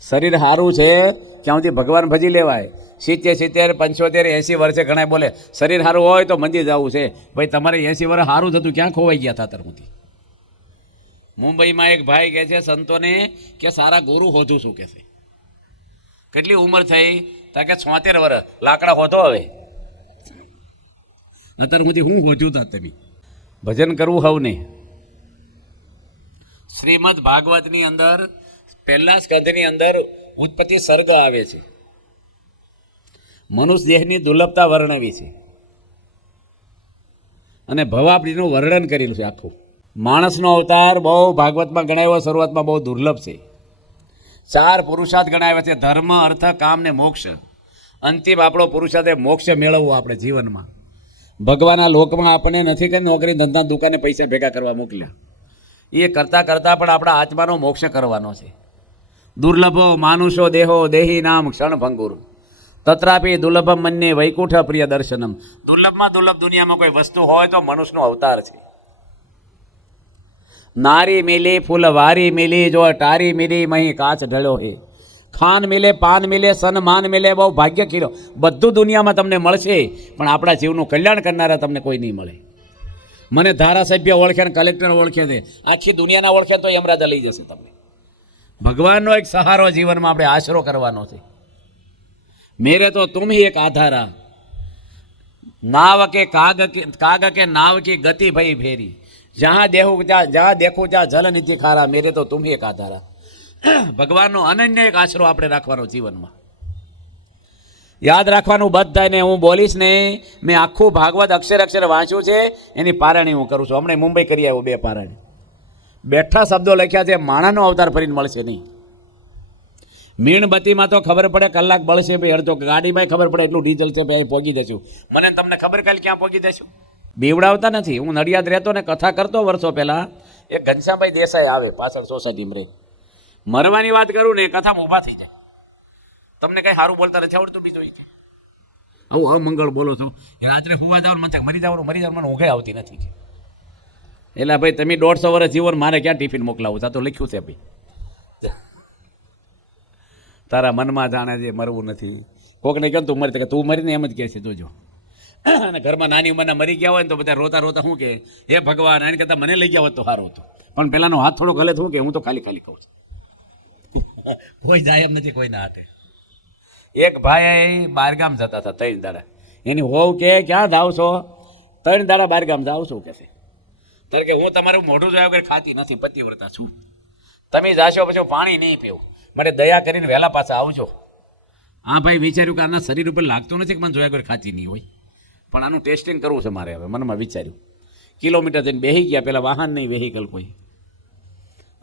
શરીર સારું છે ત્યાં સુધી ભગવાન ભજી લેવાય. 70, 75, 80 વર્ષે ઘણા બોલે શરીર સારું હોય તો મંદિર જવું છે. ભાઈ તમારે 80 વર્ષ સારું થતું, ક્યાં ખોવાઈ ગયા હતા તરમુથી? મુંબઈમાં એક ભાઈ કહે છે સંતોને કે સારા ગુરુ હોતું શું કહે છે. કેટલી ઉંમર થઈ? તા કે 76 વર્ષ. લાકડા હોતો હવે અત્યાર સુધી હું હોજું તા તમે ભજન કરવું હવને. શ્રીમદ ભાગવતની અંદર પહેલા સ્કંધની અંદર ઉત્પત્તિ સર્ગ આવે છે. મનુષ્ય દેહની દુર્લભતા વર્ણવી છે અને ભવાપડીનું વર્ણન કરેલું છે આખું. માણસનો અવતાર બહુ ભાગવતમાં ગણાવ્યો, શરૂઆતમાં બહુ દુર્લભ છે. 4 પુરુષાર્થ ગણાવ્યા છે: ધર્મ, અર્થ, કામ ને મોક્ષ. અંતિમ આપણો પુરુષાર્થ મોક્ષ મેળવવો આપણે જીવનમાં. ભગવાનના લોકમાં આપણને નથી કે નોકરી ધંધા દુકાને પૈસા ભેગા કરવા મોકલ્યા. એ કરતાં કરતાં પણ આપણા આત્માનો મોક્ષ કરવાનો છે. દુર્લભો માનુષો દેહો દેહી નામ ક્ષણ ભંગુર તત્રાપી દુર્લભમ મન્યે વૈકુંઠ પ્રિય દર્શનમ. દુર્લભમાં દુર્લભ દુનિયામાં કોઈ વસ્તુ હોય તો મનુષ્યનો અવતાર છે. નારી મિલી ફૂલવારી મિલી, જો ટારી મિલી મહી કાચ ઢળ્યો હે. ખાન મિલે, પાન મિલે, સન્માન મિલે, બહુ ભાગ્ય ખીલો. બધું દુનિયામાં તમને મળશે, પણ આપણા જીવનું કલ્યાણ કરનારા તમને કોઈ નહીં મળે. મને ધારાસભ્ય ઓળખે ને કલેક્ટર ઓળખે છે, આખી દુનિયાના ઓળખે તો યમરાજા લઈ જશે તમને. ભગવાનનો એક સહારો જીવનમાં આપણે આશરો કરવાનો છે. મેરે તો તુમ હી એક આધારા, નાવ કે કાગ કે નાવ કી ગતિ ભઈ ફેરી, જहाँ देखो ત્યાં જલ નિધિ ખારા, મેરે તો તુમ હી એક આધારા. ભગવાનનો અનન્ય એક આશરો આપણે રાખવાનો જીવનમાં. યાદ રાખવાનું બધાને. હું બોલીશ ને, મેં આખું ભાગવત અક્ષર અક્ષર વાંચ્યું છે, એની પારણી હું કરું છું. હમણાં મુંબઈ કરી આવ્યો 2 પારણી. બેઠા શબ્દો લખ્યા છે, માણાનો અવતાર ફરીને મળશે નહીં. મીણબત્તીમાં તો ખબર પડે કલાક બળશે, ભાઈ અડધો ગાડીમાં ખબર પડે એટલું ડીઝલ છે, ભાઈ પહોંચી જશું. મને તમને ખબર કાલે ક્યાં પહોંચી જશું? બીવડાવતા નથી. હું નડિયાદ રહેતો ને કથા કરતો વર્ષો પહેલાં. એક ઘનશ્યામભાઈ દેસાઈ આવે પાછળ સોસાયટીમાં રહે. મરવાની વાત કરું ને કથામાં ઊભા થઈ જાય. તમને કંઈ સારું બોલતા નથી આવડતું? બીજું આવું અમંગળ બોલો છો, રાત્રે સુવા જવાનું મને મરી જવાનું મને ઊંઘે આવતી નથી. એટલે ભાઈ તમે 150 વર્ષ જીવો, મારે ક્યાં ટિફિન મોકલાવું? તા તો લખ્યું છે ભાઈ. તારા મનમાં જાણે છે મરવું નથી. કોકને કહે તું મરી, તું મરીને એમ જ કહે છે તું જો. અને ઘરમાં નાની ઉંમરના મરી ગયા હોય ને તો બધા રોતા રોતા શું કે, હે ભગવાન આને કરતાં મને લઈ ગયા હોત તો સારું હતું. પણ પેલાનો હાથ થોડો ગલે શું કે હું તો ખાલી ખાલી કહું છું. કોઈ જાય એમ નથી કોઈના હાથે. એક ભાઈ બહારગામ જતા હતા 3 દાડા. એની હોવ કે ક્યાં જાવ છો? 3 દાડા બહારગામ જાવ છું કે છે. તારે કે હું તમારું મોઢું જોયા વગર ખાતી નથી, પતિવ્રતા છું. તમે જાશો પછી હું પાણી નહીં પીવું, માટે દયા કરીને વહેલા પાછા આવજો. હા ભાઈ વિચાર્યું કે આના શરીર ઉપર લાગતું નથી કે મને જોયા વગર ખાતી નહીં હોય, પણ આનું ટેસ્ટિંગ કરવું છે મારે. હવે મનમાં વિચાર્યું, કિલોમીટર જઈને બેસી ગયા, પેલા વાહન નહીં વેહિકલ કોઈ.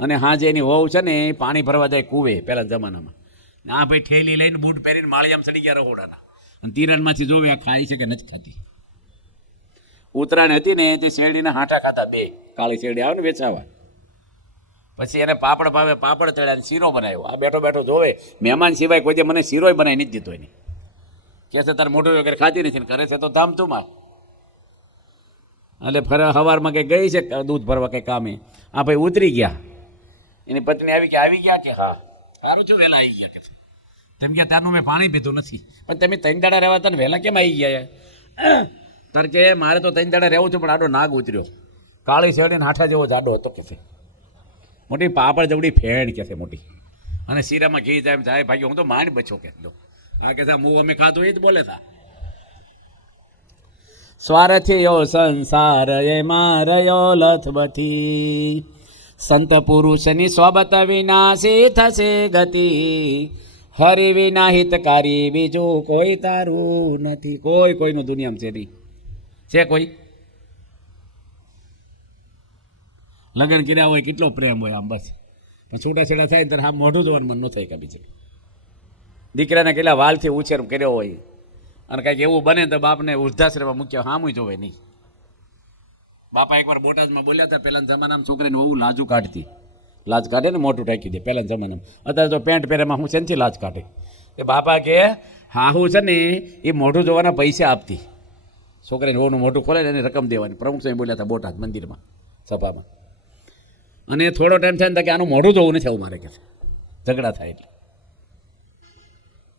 અને હા જે એની હોવ છે ને એ પાણી ભરવા જાય કૂવે પહેલા જમાનામાં. આ ભાઈ ઠેલી લઈને બૂટ પહેરીને માળિયામાં ચડી ગયા રહોડાના. અને તિરણમાંથી જોવે આ ખાઈ છે કે નથી ખાતી. ઉત્તરાયણ હતી ને તે શેરડીના હાંઠા ખાતા 2 કાળી શેરડી આવે ને વેચાવા. પછી એને પાપડ ભાવે, પાપડ ચડ્યા, શીરો બનાવ્યો. આ બેઠો બેઠો જોવે, મહેમાન સિવાય કોઈ મને શીરોય બનાવી નથી દીધો એની. કહે છે તારે મોઢું વગર ખાતી નથી ને કરે છે તો ધામ તું માં. એટલે ફરે સવારમાં કંઈ ગઈ છે દૂધ ભરવા કંઈ કામે. આ ભાઈ ઉતરી ગયા. એની પત્ની આવી ગયા કે હા સારું છું વહેલા આવી ગયા કે તેમ ગયા ત્યારનું મેં પાણી પીધું નથી. પણ તમે 3 દાડા રહેવા હતા ને વહેલા કેમ આવી ગયા? તાર કે મારે તો 3 દાડા રહેવું છું પણ આડો નાગ ઉતર્યો. કાળી શેરડીને હાંઠા જેવો જાડો હતો કે છે. મોટી પાપડ જવડી ફેણ કે છે મોટી. અને શીરામાં ઘી જાય ભાઈ હું તો માંડ બચ્યો કે આ કે હું અમે ખાધું એ જ બોલે થા. સ્વાર્થિયો સંસાર એમાં રહ્યો લથબથી, સંત પુરુષની સ્વબત વિનાશી થશે ગતિ, હરિ વિના હિતકારી બીજું કોઈ તારું નથી. કોઈ કોઈનું દુનિયામાં છે નહીં. છે કોઈ? લગ્ન કર્યા હોય કેટલો પ્રેમ હોય આમ, બસ પણ છૂટાછેડા થાય ત્યારે આમ મોઢું જોવાનું મન ન થાય કે બીજે. દીકરાને કેટલા વાલથી ઉછેર કર્યો હોય અને કાંઈક એવું બને તો બાપને વૃદ્ધાશ્રમમાં મૂક્યો, હામું જોવે નહીં. બાપા એકવાર બોટાદમાં બોલ્યા હતા, પહેલાના જમાનામાં છોકરીને બહુ લાજુ કાઢતી. લાજ કાઢે ને મોટું ટાંકી દે પહેલાના જમાનામાં. અત્યારે તો પેન્ટ પહેરેમાં હું છે ને લાજ કાઢે. એ બાપા કે હા હું છે ને એ મોઢું જોવાના પૈસા આપતી. છોકરીને વહુનું મોઢું ખોલે ને એને રકમ દેવાની. પ્રમુખ સાહેબ બોલ્યા હતા બોટાદ મંદિરમાં સભામાં. અને થોડો ટાઈમ થાય ને કે આનું મોઢું જોવું નથી આવું મારે કે ઝઘડા થાય.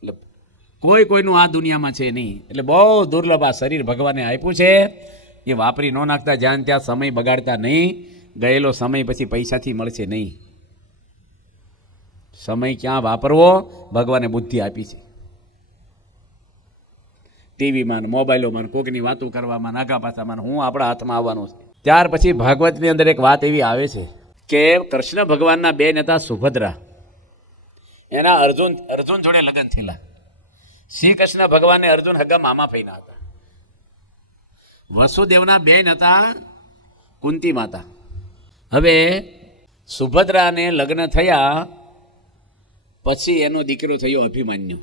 એટલે કોઈ કોઈનું આ દુનિયામાં છે નહીં. એટલે બહુ દુર્લભ આ શરીર ભગવાને આપ્યું છે. એ વાપરી ન નાખતા, જ્યાં ત્યાં સમય બગાડતા નહીં. ગયેલો સમય પછી પૈસાથી મળશે નહીં. સમય ક્યાં વાપરવો ભગવાને બુદ્ધિ આપી છે. ટીવીમાં મોબાઈલોમાં કોકની વાતો કરવામાં, નાગા પાસામાં હું આપણા હાથમાં આવવાનું છે. ત્યાર પછી ભાગવતની અંદર એક વાત એવી આવે છે કે કૃષ્ણ ભગવાનના 2 નેતા સુભદ્રા, એના અર્જુન જોડે લગ્ન થયેલા. શ્રી કૃષ્ણ ભગવાનને અર્જુન હગા મામા ફઈના હતા. વસુદેવના 2 હતા કુંતી માતા. હવે સુભદ્રાને લગ્ન થયા પછી એનો દીકરો થયો અભિમન્યુ.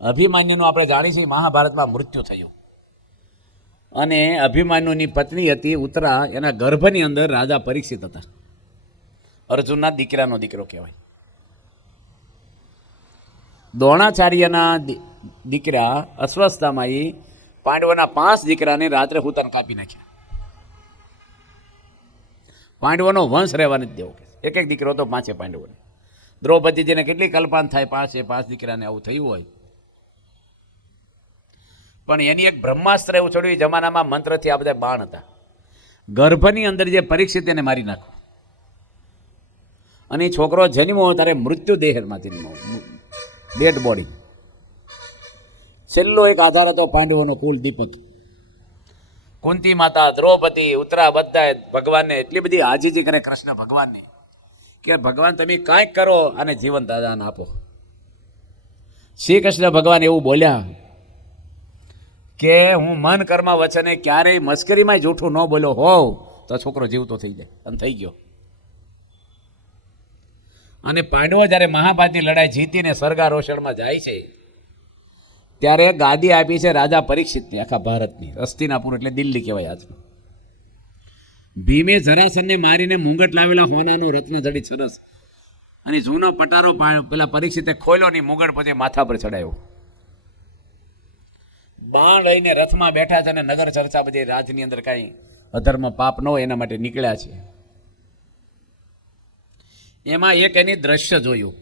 અભિમન્યુનું આપણે જાણીએ છીએ મહાભારતમાં મૃત્યુ થયું. અને અભિમન્યુની પત્ની હતી ઉત્તરા, એના ગર્ભની અંદર રાજા પરીક્ષિત હતા. અર્જુનના દીકરાનો દીકરો કહેવાય. દ્રોણાચાર્યના દીકરા અશ્વસ્થામાં પાંડવોના 5 દીકરાને રાત્રે હુતાન કાપી નાખ્યા. પાંડવોનો વંશ રહેવા નથી દેવો. એક દીકરો તો 5 પાંડવોને. દ્રૌપદીજીને કેટલી કલ્પના થાય 5 દીકરાને આવું થયું હોય. પણ એની એક બ્રહ્માસ્ત્ર એવું છોડ્યું. જમાનામાં મંત્રથી આ બધા બાણ હતા. ગર્ભની અંદર જે પરીક્ષિત એને મારી નાખો. અને છોકરો જન્મો ત્યારે મૃત્યુ દેહમાંથી ડેડ બોડી. છેલ્લો એક આધાર હતો પાંડવોનો કુલ દીપક. કુંતી માતા, દ્રૌપદી, ઉત્તરા બધા ભગવાનને એટલી બધી આજીજી કરે કૃષ્ણ ભગવાનને કે ભગવાન તમે કાંઈક કરો અને જીવન દાદાને આપો. શ્રી કૃષ્ણ ભગવાન એવું બોલ્યા કે હું મન કર્મ વચને ક્યારેય મસ્કરીમાં જૂઠું ન બોલ્યો હોવ તો છોકરો જીવતો થઈ જાય. અને થઈ ગયો. અને પાંડવો જ્યારે મહાભારતની લડાઈ જીતીને સ્વર્ગા રોષણમાં જાય છે ત્યારે ગાદી આપી છે રાજા પરીક્ષિતની આખા ભારતની. હસ્તિનાપુર એટલે દિલ્હી કહેવાય આજનું. ભીમે જરાસનને મારીને મુંગટ લાવેલા હોનાનું રત્ન જડી સરસ અને જૂનો પટારો પેલા પરીક્ષિતે ખોલ્યો ની મુંગટ પછી માથા પર ચડાયો. બાણ લઈને રથમાં બેઠા છે અને નગર ચર્ચા બધી રાજની અંદર કાંઈ અધર્મ પાપ ન હોય એના માટે નીકળ્યા છે. એમાં એક એની દ્રશ્ય જોયું.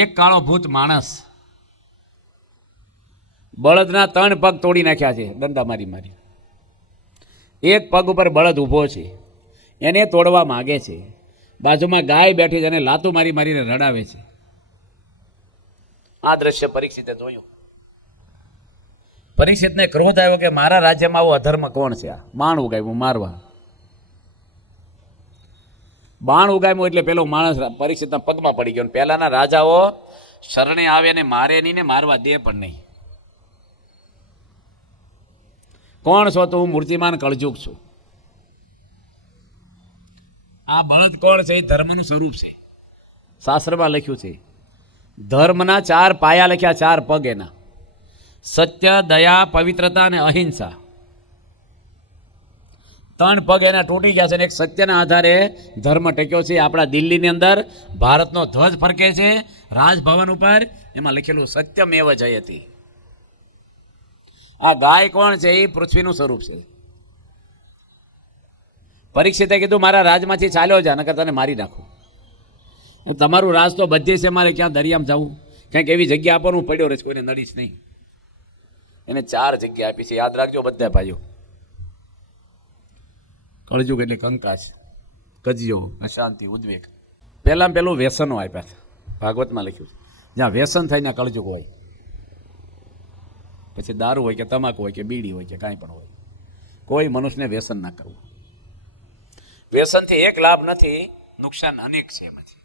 એક કાળો ભૂત માણસ બળદના 3 પગ તોડી નાખ્યા છે દંડા મારી મારી. એક પગ ઉપર બળદ ઊભો છે, એને તોડવા માગે છે. બાજુમાં ગાય બેઠી છે, એને લાતો મારી મારીને રડાવે છે. આ દ્રશ્ય પરીક્ષિતે જોયું. પરીક્ષિતને ક્રોધ આવ્યો કે મારા રાજ્યમાં આવો અધર્મ કોણ છે? આ બાણ ઉગાવ્યું મારવા. બાણ ઉગાવ્યું એટલે પેલો માણસ પરીક્ષિતના પગમાં પડી ગયો. પહેલાના રાજાઓ શરણે આવે ને મારે નહીં ને મારવા દે પણ નહીં. કોણ છો તું? મૂર્તિમાન કળજુગ છું. આ બળદ કોણ છે? એ ધર્મનું સ્વરૂપ છે. શાસ્ત્રમાં લખ્યું છે ધર્મના 4 પાયા લખ્યા, 4 પગ એના: સત્ય, દયા, પવિત્રતા અને અહિંસા. 3 પગ એના તૂટી જશે ને એક સત્યના આધારે ધર્મ ટક્યો છે. આપણા દિલ્હીની અંદર ભારતનો ધ્વજ ફરકે છે રાજભવન ઉપર, એમાં લખેલું સત્યમેવ જયતિ. આ ગાય કોણ છે? એ પૃથ્વીનું સ્વરૂપ છે. પરીક્ષિતે કીધું મારા રાજમાંથી ચાલ્યો જા, નકર તને મારી નાખું. તમારું રાજ તો બધી છે, મારે ક્યાં દરિયામાં જવું? ક્યાંક એવી જગ્યા આપો હું પડ્યો રહીશ, કોઈને નડીશ નહીં. એને 4 જગ્યા આપી છે, યાદ રાખજો બધા ભાઈઓ. કળજુગ એટલે કંકાસ, કજિયો, અશાંતિ, ઉદ્વેગ. પહેલું વ્યસનો આપ્યા છે, ભાગવતમાં લખ્યું છે. જ્યાં વ્યસન થાય ત્યાં કળજુગ હોય. પછી દારૂ હોય કે તમાકુ હોય કે બીડી હોય કે કાંઈ પણ હોય, કોઈ મનુષ્યને વ્યસન ના કરવું. વ્યસનથી એક લાભ નથી, નુકસાન અનેક છે. એમાંથી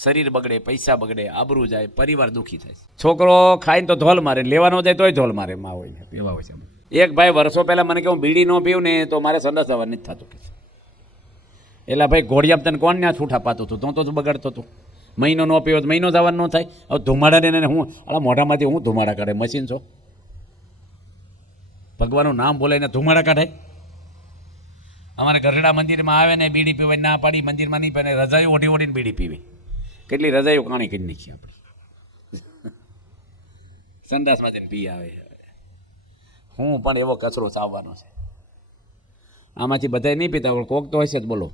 શરીર બગડે, પૈસા બગડે, આબરૂ જાય, પરિવાર દુઃખી થાય. છોકરો ખાઈને તો ધોલ મારે, લેવાનો જાય તોય ધોલ મારે. માં હોય એવા હોય છે. એક ભાઈ વર્ષો પહેલાં મને કે હું બીડી ન પીવું ને તો મારે સંડાસ જવા નથી થતું કે. એટલે ભાઈ ઘોડિયા તને કોણ ત્યાં છૂટા પાતું હતું? તો બગાડતો હતો. મહિનો ન પીવો તો મહિનો જવાનું ન થાય. હવે ધુમાડાને હું આલા મોઢામાંથી હું ધુમાડા કાઢે? મશીન છો? ભગવાનનું નામ બોલાઈને ધુમાડા કાઢે? અમારે ગરડા મંદિરમાં આવે ને બીડી પીવાય ના પાડી, મંદિરમાં નહીં પીને રજાઈઓ ઓઢી ઓઢીને બીડી પીવી. કેટલી રજાઈઓ કાણી કરી નાખી આપણે. સંડાસમાં જઈને પી આવે. હું પણ એવો કચરો ચાવવાનો છે. આમાંથી બધા નહીં પીતા, પણ કોક તો હશે જ. બોલો,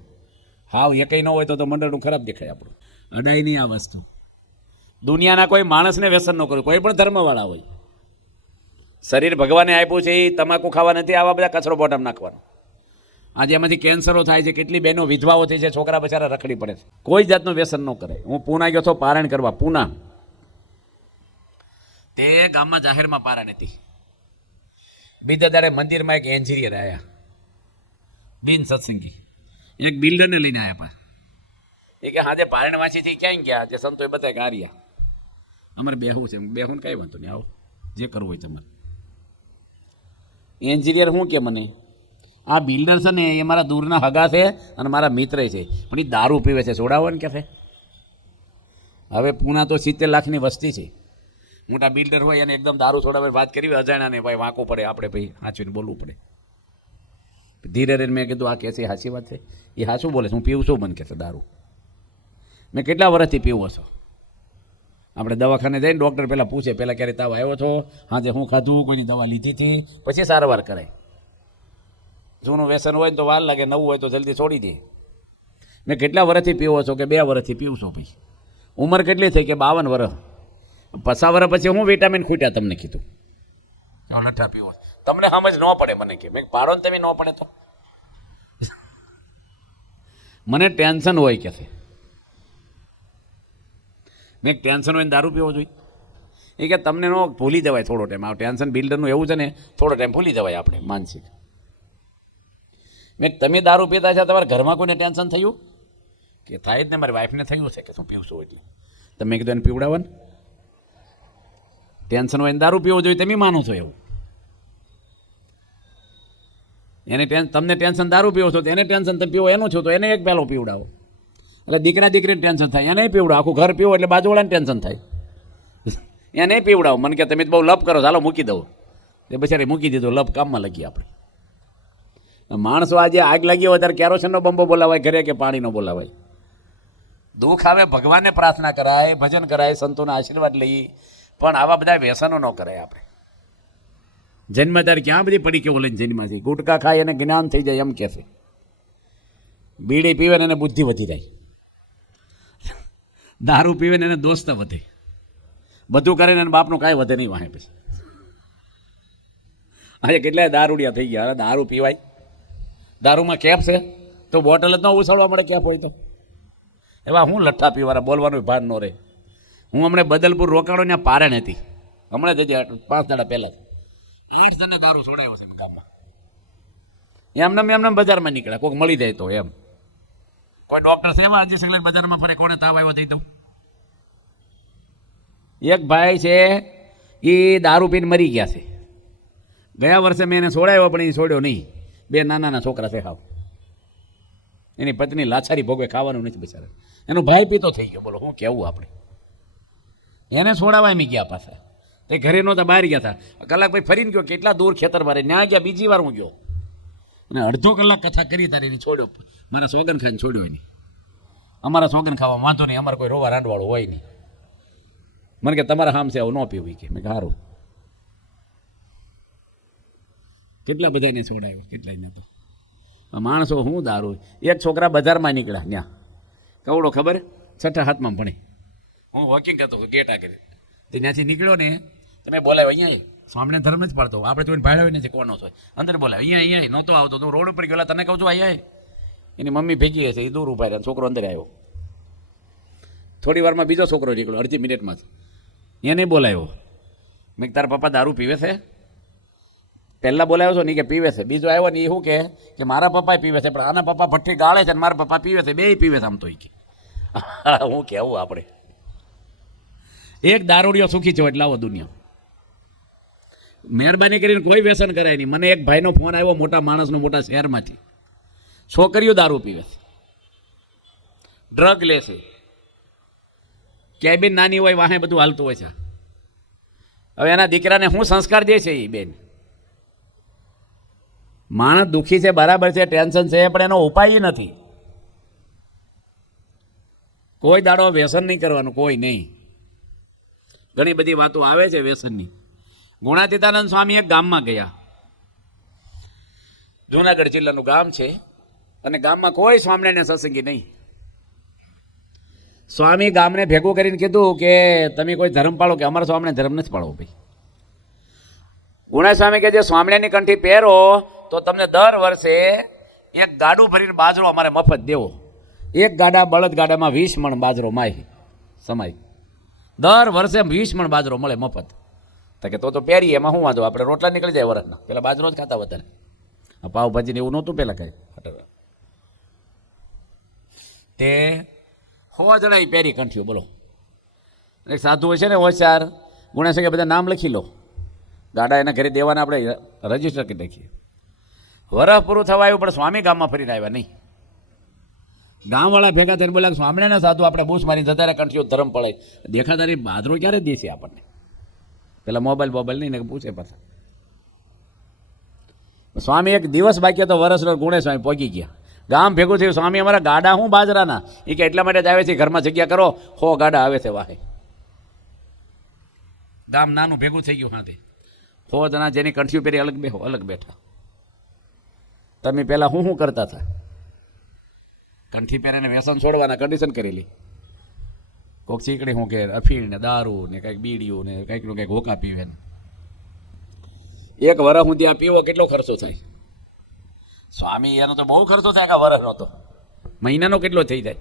હાવ એકઈ ન હોય તો મંડળનું ખરાબ દેખાય આપણું. અડાય નહીં આ વસ્તુ. દુનિયાના કોઈ માણસને વ્યસન ન કરવું, કોઈ પણ ધર્મવાળા હોય. શરીર ભગવાને આપ્યું છે, એ તમાકુ ખાવા નથી, આવા બધા કચરો બોટામાં નાખવાનો. આજે એમાંથી કેન્સરો થાય છે, કેટલી બહેનો વિધવાઓ થઈ છે, છોકરા બચારા રખડી પડે છે. કોઈ જાતનું વ્યસન ન કરે. હું પૂના ગયો હતો પારાયણ કરવા. પૂના તે ગામમાં જાહેરમાં પારાયણ હતી. બીજા દાડે મંદિરમાં એક એન્જિનિયર આવ્યા, બિન સત્સંગી. એક બિલ્ડરને લઈને આવ્યા. એ કે હાજે પારાયણ વાંચીથી ક્યાં ગયા? જે સંતોએ બતાવ્યા કે આર્યા અમારે બેહવું છે. બેહું કાંઈ વાંધો નહીં, આવો જે કરવું હોય તમારે. એન્જિનિયર શું કે મને, આ બિલ્ડર છે ને એ મારા દૂરના હગા છે અને મારા મિત્ર છે, પણ એ દારૂ પીવે છે, છોડાવો ને કે છે. હવે પૂના તો 70 લાખની વસ્તી છે. મોટા બિલ્ડર હોય અને એકદમ દારૂ છોડાવે વાત કરી અજાણાને, ભાઈ વાંકું પડે, આપણે ભાઈ સાચવીને બોલવું પડે. ધીરે ધીરે મેં કીધું આ કે છે સાચી વાત છે? એ સાચું બોલે છે. હું પીવું છું? મને કહેશે દારૂ. મેં કેટલા વર્ષથી પીવું હશો? આપણે દવાખાને જઈને ડૉક્ટર પહેલાં પૂછે, પહેલાં ક્યારે તાવ આવ્યો છો, હાજે હું ખાધું, કોઈની દવા લીધી હતી, પછી સારવાર કરાય. જૂનું વ્યસન હોય ને તો વાર લાગે, નવું હોય તો જલ્દી છોડી દે. મેં કેટલા વર્ષથી પીવો છો? કે 2 વર્ષથી પીવું છું. ભાઈ ઉંમર કેટલી થઈ? કે 52 વર્ષ. 50 વર્ષ પછી હું વિટામિન ખૂટ્યા તમને કીધું? લઠ્ઠા પીવો તમને સમજ ન પડે. મને કે મેં પાડો ને તમે ન પડે તો મને ટેન્શન હોય કે છે. મેં ટેન્શન હોય ને દારૂ પીવો જોઈએ? એ કે તમને નો ભૂલી જવાય થોડો ટાઈમ. આ ટેન્શન બિલ્ડરનું એવું છે ને, થોડો ટાઈમ ભૂલી જવાય આપણે માનસિક. મેં તમે દારૂ પીતા છે, તમારા ઘરમાં કોઈને ટેન્શન થયું? કે થાય જ ને, મારી વાઈફને થયું છે કે શું પીવું છું એટલે. તમે કીધું એને પીવડાવો ને. ટેન્શન હોય ને દારૂ પીવો જોઈએ, તમે માનો છો એવું? એને તમને ટેન્શન દારૂ પીવો છો તો એને ટેન્શન તમે પીવો એનું છો તો એને એક પહેલો પીવડાવો. એટલે દીકરા દીકરીને ટેન્શન થાય, એને પીવડાવો. આખું ઘર પીવો એટલે બાજુવાળાને ટેન્શન થાય, એને પીવડાવો. મને કે તમે બહુ લપ કરો, ચાલો મૂકી દઉં. એ બચારી મૂકી દીધું, લપ કામમાં લગી આપણે. માણસો આજે આગ લાગી હોય ત્યારે કેરોસીનનો બંબો બોલાવાય ઘરે કે પાણીનો બોલાવાય. દુઃખ આવે ભગવાનને પ્રાર્થના કરાય, ભજન કરાય, સંતોના આશીર્વાદ લઈએ, પણ આવા બધા વ્યસનો ન કરાય. આપણે જન્મ ત્યારે ક્યાં બધી પડી કેવો લઈને જન્મ છે. ગુટકા ખાય એને જ્ઞાન થઈ જાય એમ કહેશે. બીડી પીવે ને એને બુદ્ધિ વધી જાય. દારૂ પીવે ને એને દોસ્ત વધે, બધું કરે ને એને બાપનું કાંઈ વધે નહીં વાહે પછી. આજે કેટલાય દારૂડિયા થઈ ગયા. અરે દારૂ પીવાય? દારૂમાં કેપ છે તો બોટલ જ ન ઉછળવા મળે કેપ હોય તો. એવા હું લઠ્ઠા પીવાના, બોલવાનું ભાન ન રહે. હું હમણાં બદલપુર રોકાણો ત્યાં પારણ હતી, હમણાં જ હજી 5 દાડા પહેલાં 8 જણને દારૂ છોડાયો છે ગામમાં. એમને બજારમાં નીકળ્યા, કોઈક મળી જાય તો એમ. કોઈ ડૉક્ટર છે એવા હજી સગલે બજારમાં ફરે, કોને તાવ આવ્યો થઈ તો. એક ભાઈ છે એ દારૂ પીને મરી ગયા છે. ગયા વર્ષે મેં એને છોડાયો પણ એ છોડ્યો નહીં. 2 નાના છોકરા છે હાવ. એની પત્ની લાચારી ભોગવે, ખાવાનું નથી બિચારા. એનો ભાઈ પીતો થઈ ગયો. બોલો શું કહેવું આપણે. એને છોડાવા એમ ગયા પાછા. તે ઘરે નહોતા, બહાર ગયા હતા. કલાક ભાઈ ફરીને ગયો, કેટલા દૂર ખેતર મારે ત્યાં ગયા. બીજી વાર હું ગયો અને અડધો કલાક કથા કરી તારી એની છોડ્યો. મારા સોગન ખાઈને છોડ્યો એની. અમારા સોગન ખાવા વાંધો નહીં, અમારે કોઈ રોવા રાંડવાળું હોય નહીં. મને કે તમારા હામ છે આવું ન પીવું કે. મેં સારું. કેટલા બધાને છોડાયો, કેટલાય તો. માણસો શું દારૂ. એક છોકરા બજારમાં નીકળ્યા, ત્યાં કવડો ખબર, 6ઠા હાથમાં ભણે. હું વોકિંગ કરતો ગેટા કરી, તે ત્યાંથી નીકળ્યો ને તમે બોલાવ્યો અહીંયા સ્વામીને ધર્મ જ પાડતો. આપણે જોઈને ભાડ્યો ને કોનો છો અંદર બોલાવે. અહીંયા નહોતો આવતો તો રોડ ઉપર ગયેલા. તને કહું છું અહીંયા એની મમ્મી ભેગી હશે, એ દૂર ઉભા રહ્યા. છોકરો અંદર આવ્યો. થોડી વારમાં બીજો છોકરો નીકળ્યો, અડધી મિનિટમાં જ એને બોલાવ્યો. મેં તારા પપ્પા દારૂ પીવે છે? પહેલાં બોલાવ્યો છો નહીં કે પીવે છે. બીજો આવ્યો ને એ શું કે મારા પપ્પા પીવે છે, પણ આના પપ્પા ભઠ્ઠી ગાળે છે ને મારા પપ્પા પીવે છે, બે પીવે છે આમ તો. કે હું કહેવું આપણે. એક દારૂડિયો સુખી છે એટલે આવો દુનિયા. મહેરબાની કરીને કોઈ વ્યસન કરાય નહીં. મને એક ભાઈનો ફોન આવ્યો, મોટા માણસનો, મોટા શહેરમાંથી. છોકરીઓ દારૂ પીવે છે, ડ્રગ લે છે, કેબિન નાની હોય વાહે બધું હાલતું હોય છે. હવે એના દીકરાને શું સંસ્કાર દે છે એ બેન? માણસ દુઃખી છે, બરાબર છે, ટેન્શન છે, પણ એનો ઉપાય નથી. કોઈ દાડો વ્યસન નહીં કરવાનું, કોઈ નહીં. ઘણી બધી વાતો આવે છે વ્યસનની. ગુણાતીતાનંદ સ્વામી એક ગામમાં ગયા. જૂનાગઢ જિલ્લાનું ગામ છે અને ગામમાં કોઈ સ્વામિનારાયણ સત્સંગી નહીં. સ્વામી ગામને ભેગું કરીને કીધું કે તમે કોઈ ધર્મ પાળો કે અમારા સ્વામીને ધર્મ નથી પાળવો ભાઈ. ગુણા સ્વામી કે જે સ્વામિનારાયણની કંઠી પહેરો તો તમને દર વર્ષે એક ગાડું ભરીને બાજરો અમારે મફત દેવો. એક ગાડા બળદ ગાડામાં 20 મણ બાજરો સમાય. દર વર્ષે 20 મણ બાજરો મળે મફત. તો કે તો પહેરીએ એમાં શું વાંધો, આપણે રોટલા નીકળી જાય વરસના. પેલા બાજરો જ ખાતા વધારે. આ પાવભાજીને એવું નહોતું પહેલાં કાંઈ. તે 100 જણાએ પહેરી કંઠીઓ. બોલો. એક સાધુ હોય છે ને હોશિયાર, ગુણેશ કે બધા નામ લખી લો, ગાડા એના ઘરે દેવાના આપણે રજીસ્ટર કરી નાખીએ. વરસ પૂરું થવા આવ્યું પણ સ્વામી ગામમાં ફરીને આવ્યા નહીં. ગામવાળા ભેગા થઈને બોલ્યા સ્વામિનારાયણ સાધુ આપણે બૂસ મારી જતા રહ્યા, કંઠીઓ ધર્મ પડે. દેખાતારી બાજરો ક્યારે દેશે આપણને? પેલા મોબાઈલ નહીં ને પૂછે પાછા. સ્વામી એક દિવસ બાકી હતો વરસનો, ગુણેશ સ્વામી પહોંચી ગયા. ગામ ભેગું થયું, સ્વામી અમારા ગાડા શું બાજરાના? એ કે એટલા માટે જ આવે છે, ઘરમાં જગ્યા કરો, 100 ગાડા આવે છે વાહે. ગામ નાનું ભેગું થઈ ગયું. હાથી 100 જણા જેની કંઠીઓ પહેરી અલગ બેઠા. તમે પહેલાં શું કરતા હતા? કંઠી પહેરીને વ્યસન છોડવાના કન્ડિશન કરેલી. કોઈક ચીકડી શું કે અફીણ ને દારૂ ને કંઈક બીડીયું ને કંઈકનું કંઈક હોકા પીવે ને. એક વરસ હું ત્યાં પીવો કેટલો ખર્ચો થાય? સ્વામી એનો તો બહુ ખર્ચો થાય કે વરસનો તો મહિનાનો કેટલો થઈ જાય?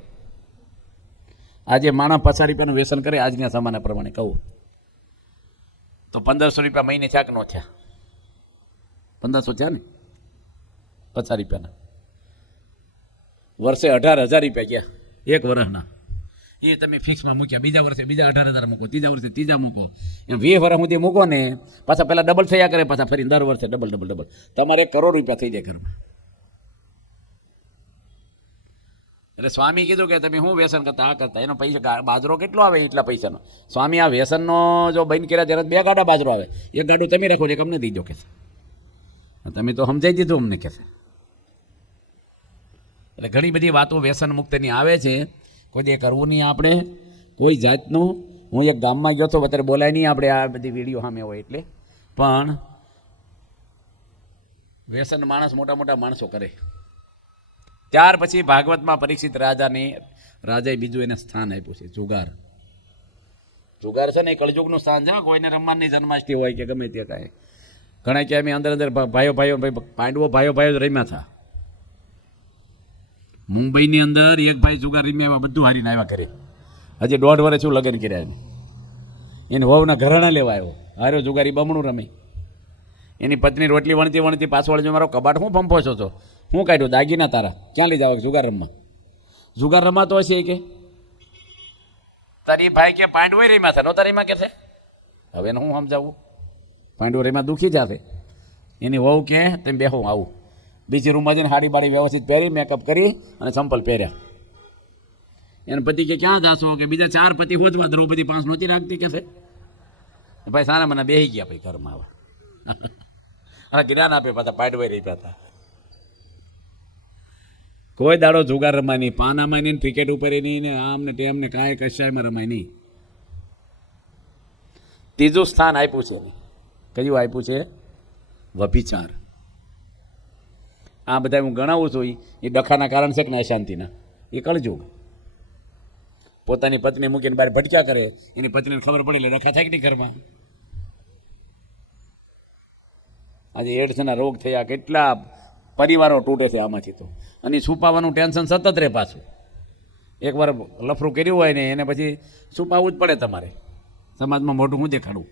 આજે માણસ 50 રૂપિયાનું વ્યસન કરે આજના જમાના પ્રમાણે કહું તો 1500 રૂપિયા મહિને થયા કે ન થયા? 1500 થયા ને 50 રૂપિયાના. વર્ષે 18,000 રૂપિયા ગયા એક વર્ષના. એ તમે ફિક્સમાં મૂક્યા, બીજા વર્ષે બીજા 18,000 મૂકો, ત્રીજા વર્ષે ત્રીજા મૂકો, એમ 20 વર્ષ સુધી મૂકો ને પાછા પહેલાં ડબલ થયા કરે, પાછા ફરી દર વર્ષે ડબલ. તમારે 1 કરોડ રૂપિયા થઈ જાય ઘરમાં. એટલે સ્વામી કીધું કે તમે શું વ્યસન કરતા આ કરતા, એનો પૈસા બાજરો કેટલો આવે એટલા પૈસાનો. સ્વામી આ વ્યસનનો જો બંધ કર્યા ત્યારે 2 ગાડા બાજરો આવે, 1 ગાડું તમે રાખો, એક અમને દીજો કે તમે તો સમજાઈ દીધું અમને કે. એટલે ઘણી બધી વાતો વ્યસન મુક્તની આવે છે. કોઈ દે કરવું નહીં આપણે કોઈ જાતનું. હું એક ગામમાં ગયો હતો, અત્યારે બોલાય નહીં આપણે આ બધી વિડીયો સામે હોય એટલે, પણ વ્યસન માણસ મોટા મોટા માણસો કરે. ત્યાર પછી ભાગવતમાં પરીક્ષિત રાજાની રાજાએ બીજું એને સ્થાન આપ્યું છે જુગાર. જુગાર છે ને એ કળજુગનું સ્થાન છે. કોઈને રમવાની જન્માષ્ટમી હોય કે ગમે તે કાંઈ ઘણા કે અમે અંદર ભાઈઓ પાંડવો ભાઈઓ જ રમ્યા હતા. મુંબઈની અંદર એક ભાઈ જુગાર રમ્યા એવા બધું હારીને આવ્યા કરે. હજી 1.5 વર્ષ શું લગ્ન કર્યા એને વહુના ઘરેણા લેવા આવ્યો. હાર્યો જુગારી બમણું રમે. એની પત્ની રોટલી વણતી પાછળ મારો કબાટ હું પંપો છો તો હું કાઢ્યો દાગીના તારા ક્યાં લઈ જાવ જુગાર રમવા. જુગાર રમાતો હશે કે તારી ભાઈ કે પાંડવો રમ્યા હતા નહોતા રમ્યા કે છે. હવે એને હું સમજાવું. પાંડવો રમ્યા દુઃખી જશે. એની વહુ કે તેમ બેહો આવું. બીજી રૂમમાં જઈને હાડી બાડી વ્યવસ્થિત પહેરી મેકઅપ કરી અને ચંપલ પહેર્યા. એને પતિ કે ક્યાં જાશો કે બીજા 4 પતિ હોજવા દ્રૌપદી 5 નહોતી રાખતી કે છે. ભાઈ સારા મને બેસી ગયા ભાઈ ઘરમાં આવા અને જ્ઞાન આપે પાછા પાંડવે રહ્યા હતા. કોઈ દાડો જુગાર રમાય નહીં. પાનામાં નહીં, ક્રિકેટ ઉપર નહીં, ને આમ ને તેમ ને કાંઈ કશાયમાં રમાય નહીં. ત્રીજું સ્થાન આપ્યું છે. કયું આપ્યું છે? વ્યભિચાર. આ બધા હું ગણાવું છું એ ડખાના કારણ છે કે ના શાંતિના. એ કળજુગ. પોતાની પત્ની મૂકીને બહાર ભટક્યા કરે. એની પત્નીને ખબર પડે એટલે ડખા થાય કે નહીં ઘરમાં. આજે એડ્સના રોગ થયા, કેટલા પરિવારો તૂટે છે આમાંથી તો. અને છુપાવવાનું ટેન્શન સતત રહે પાછું. એકવાર લફરું કર્યું હોય ને એને પછી છુપાવવું જ પડે તમારે. સમાજમાં મોઢું હું દેખાડવું.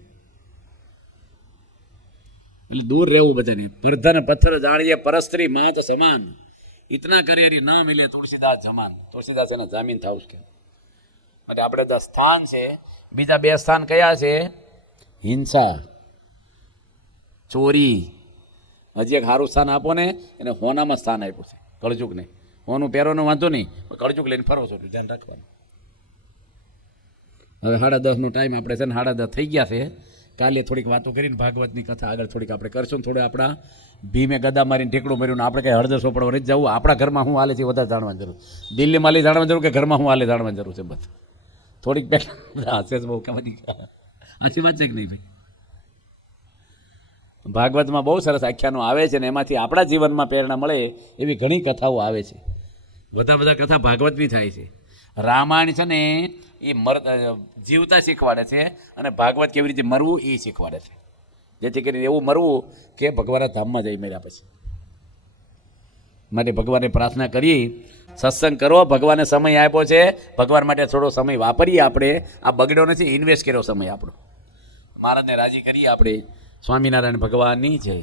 એટલે દૂર રહેવું બધાને. પ્રધાન પથ્થર જાણીએ પરસ્ત્રી માત સમાન, ઇતના કરિયરી ના મિલે તુલસીદાસ જમાન. તુલસીદાસ એના જામીન થાવ કે. અને આપણે 10 સ્થાન છે. બીજા 2 સ્થાન કયા છે? હિંસા, ચોરી. હજી એક સારું સ્થાન આપો ને એને હોનામાં સ્થાન આપ્યું છે કળજુગને. હોનું પહેરોનો વાંધો નહીં, કળજુગ લઈને ફરો છો ધ્યાન રાખવાનું. હવે 10:30નો ટાઈમ આપણે છે ને 10:30 થઈ ગયા છે. કાલે થોડીક વાતો કરીને ભાગવતની કથા આગળ થોડીક આપણે કરશું. થોડું આપણા ભીમે ગદા મારીને ઢેકડું માર્યું. આપણે કંઈ હળદર સોપડવા નથી જવું. આપણા ઘરમાં શું હાલે છે વધારે જાણવાની જરૂર. દિલ્હીમાં લઈ જાણવાની જરૂર કે ઘરમાં શું હાલે જાણવાની જરૂર છે બસ. થોડીક પહેલાં હશે બહુ કહેવાની. આછી વાત છે કે નહીં ભાઈ? ભાગવતમાં બહુ સરસ આખ્યાનો આવે છે ને એમાંથી આપણા જીવનમાં પ્રેરણા મળે એવી ઘણી કથાઓ આવે છે. બધા કથા ભાગવતની થાય છે. રામાયણ છે ને એ જીવતા શીખવાડે છે અને ભાગવત કેવી રીતે મરવું એ શીખવાડે છે. જેથી કરીને એવું મરવું કે ભગવાનના ધામમાં જઈ મર્યા પછી. માટે ભગવાનને પ્રાર્થના કરી સત્સંગ કરો. ભગવાને સમય આપ્યો છે, ભગવાન માટે થોડો સમય વાપરીએ. આપણે આ બગડ્યો નથી, ઇન્વેસ્ટ કર્યો સમય આપણો. મહારાજને રાજી કરીએ આપણે. સ્વામિનારાયણ ભગવાનની જય.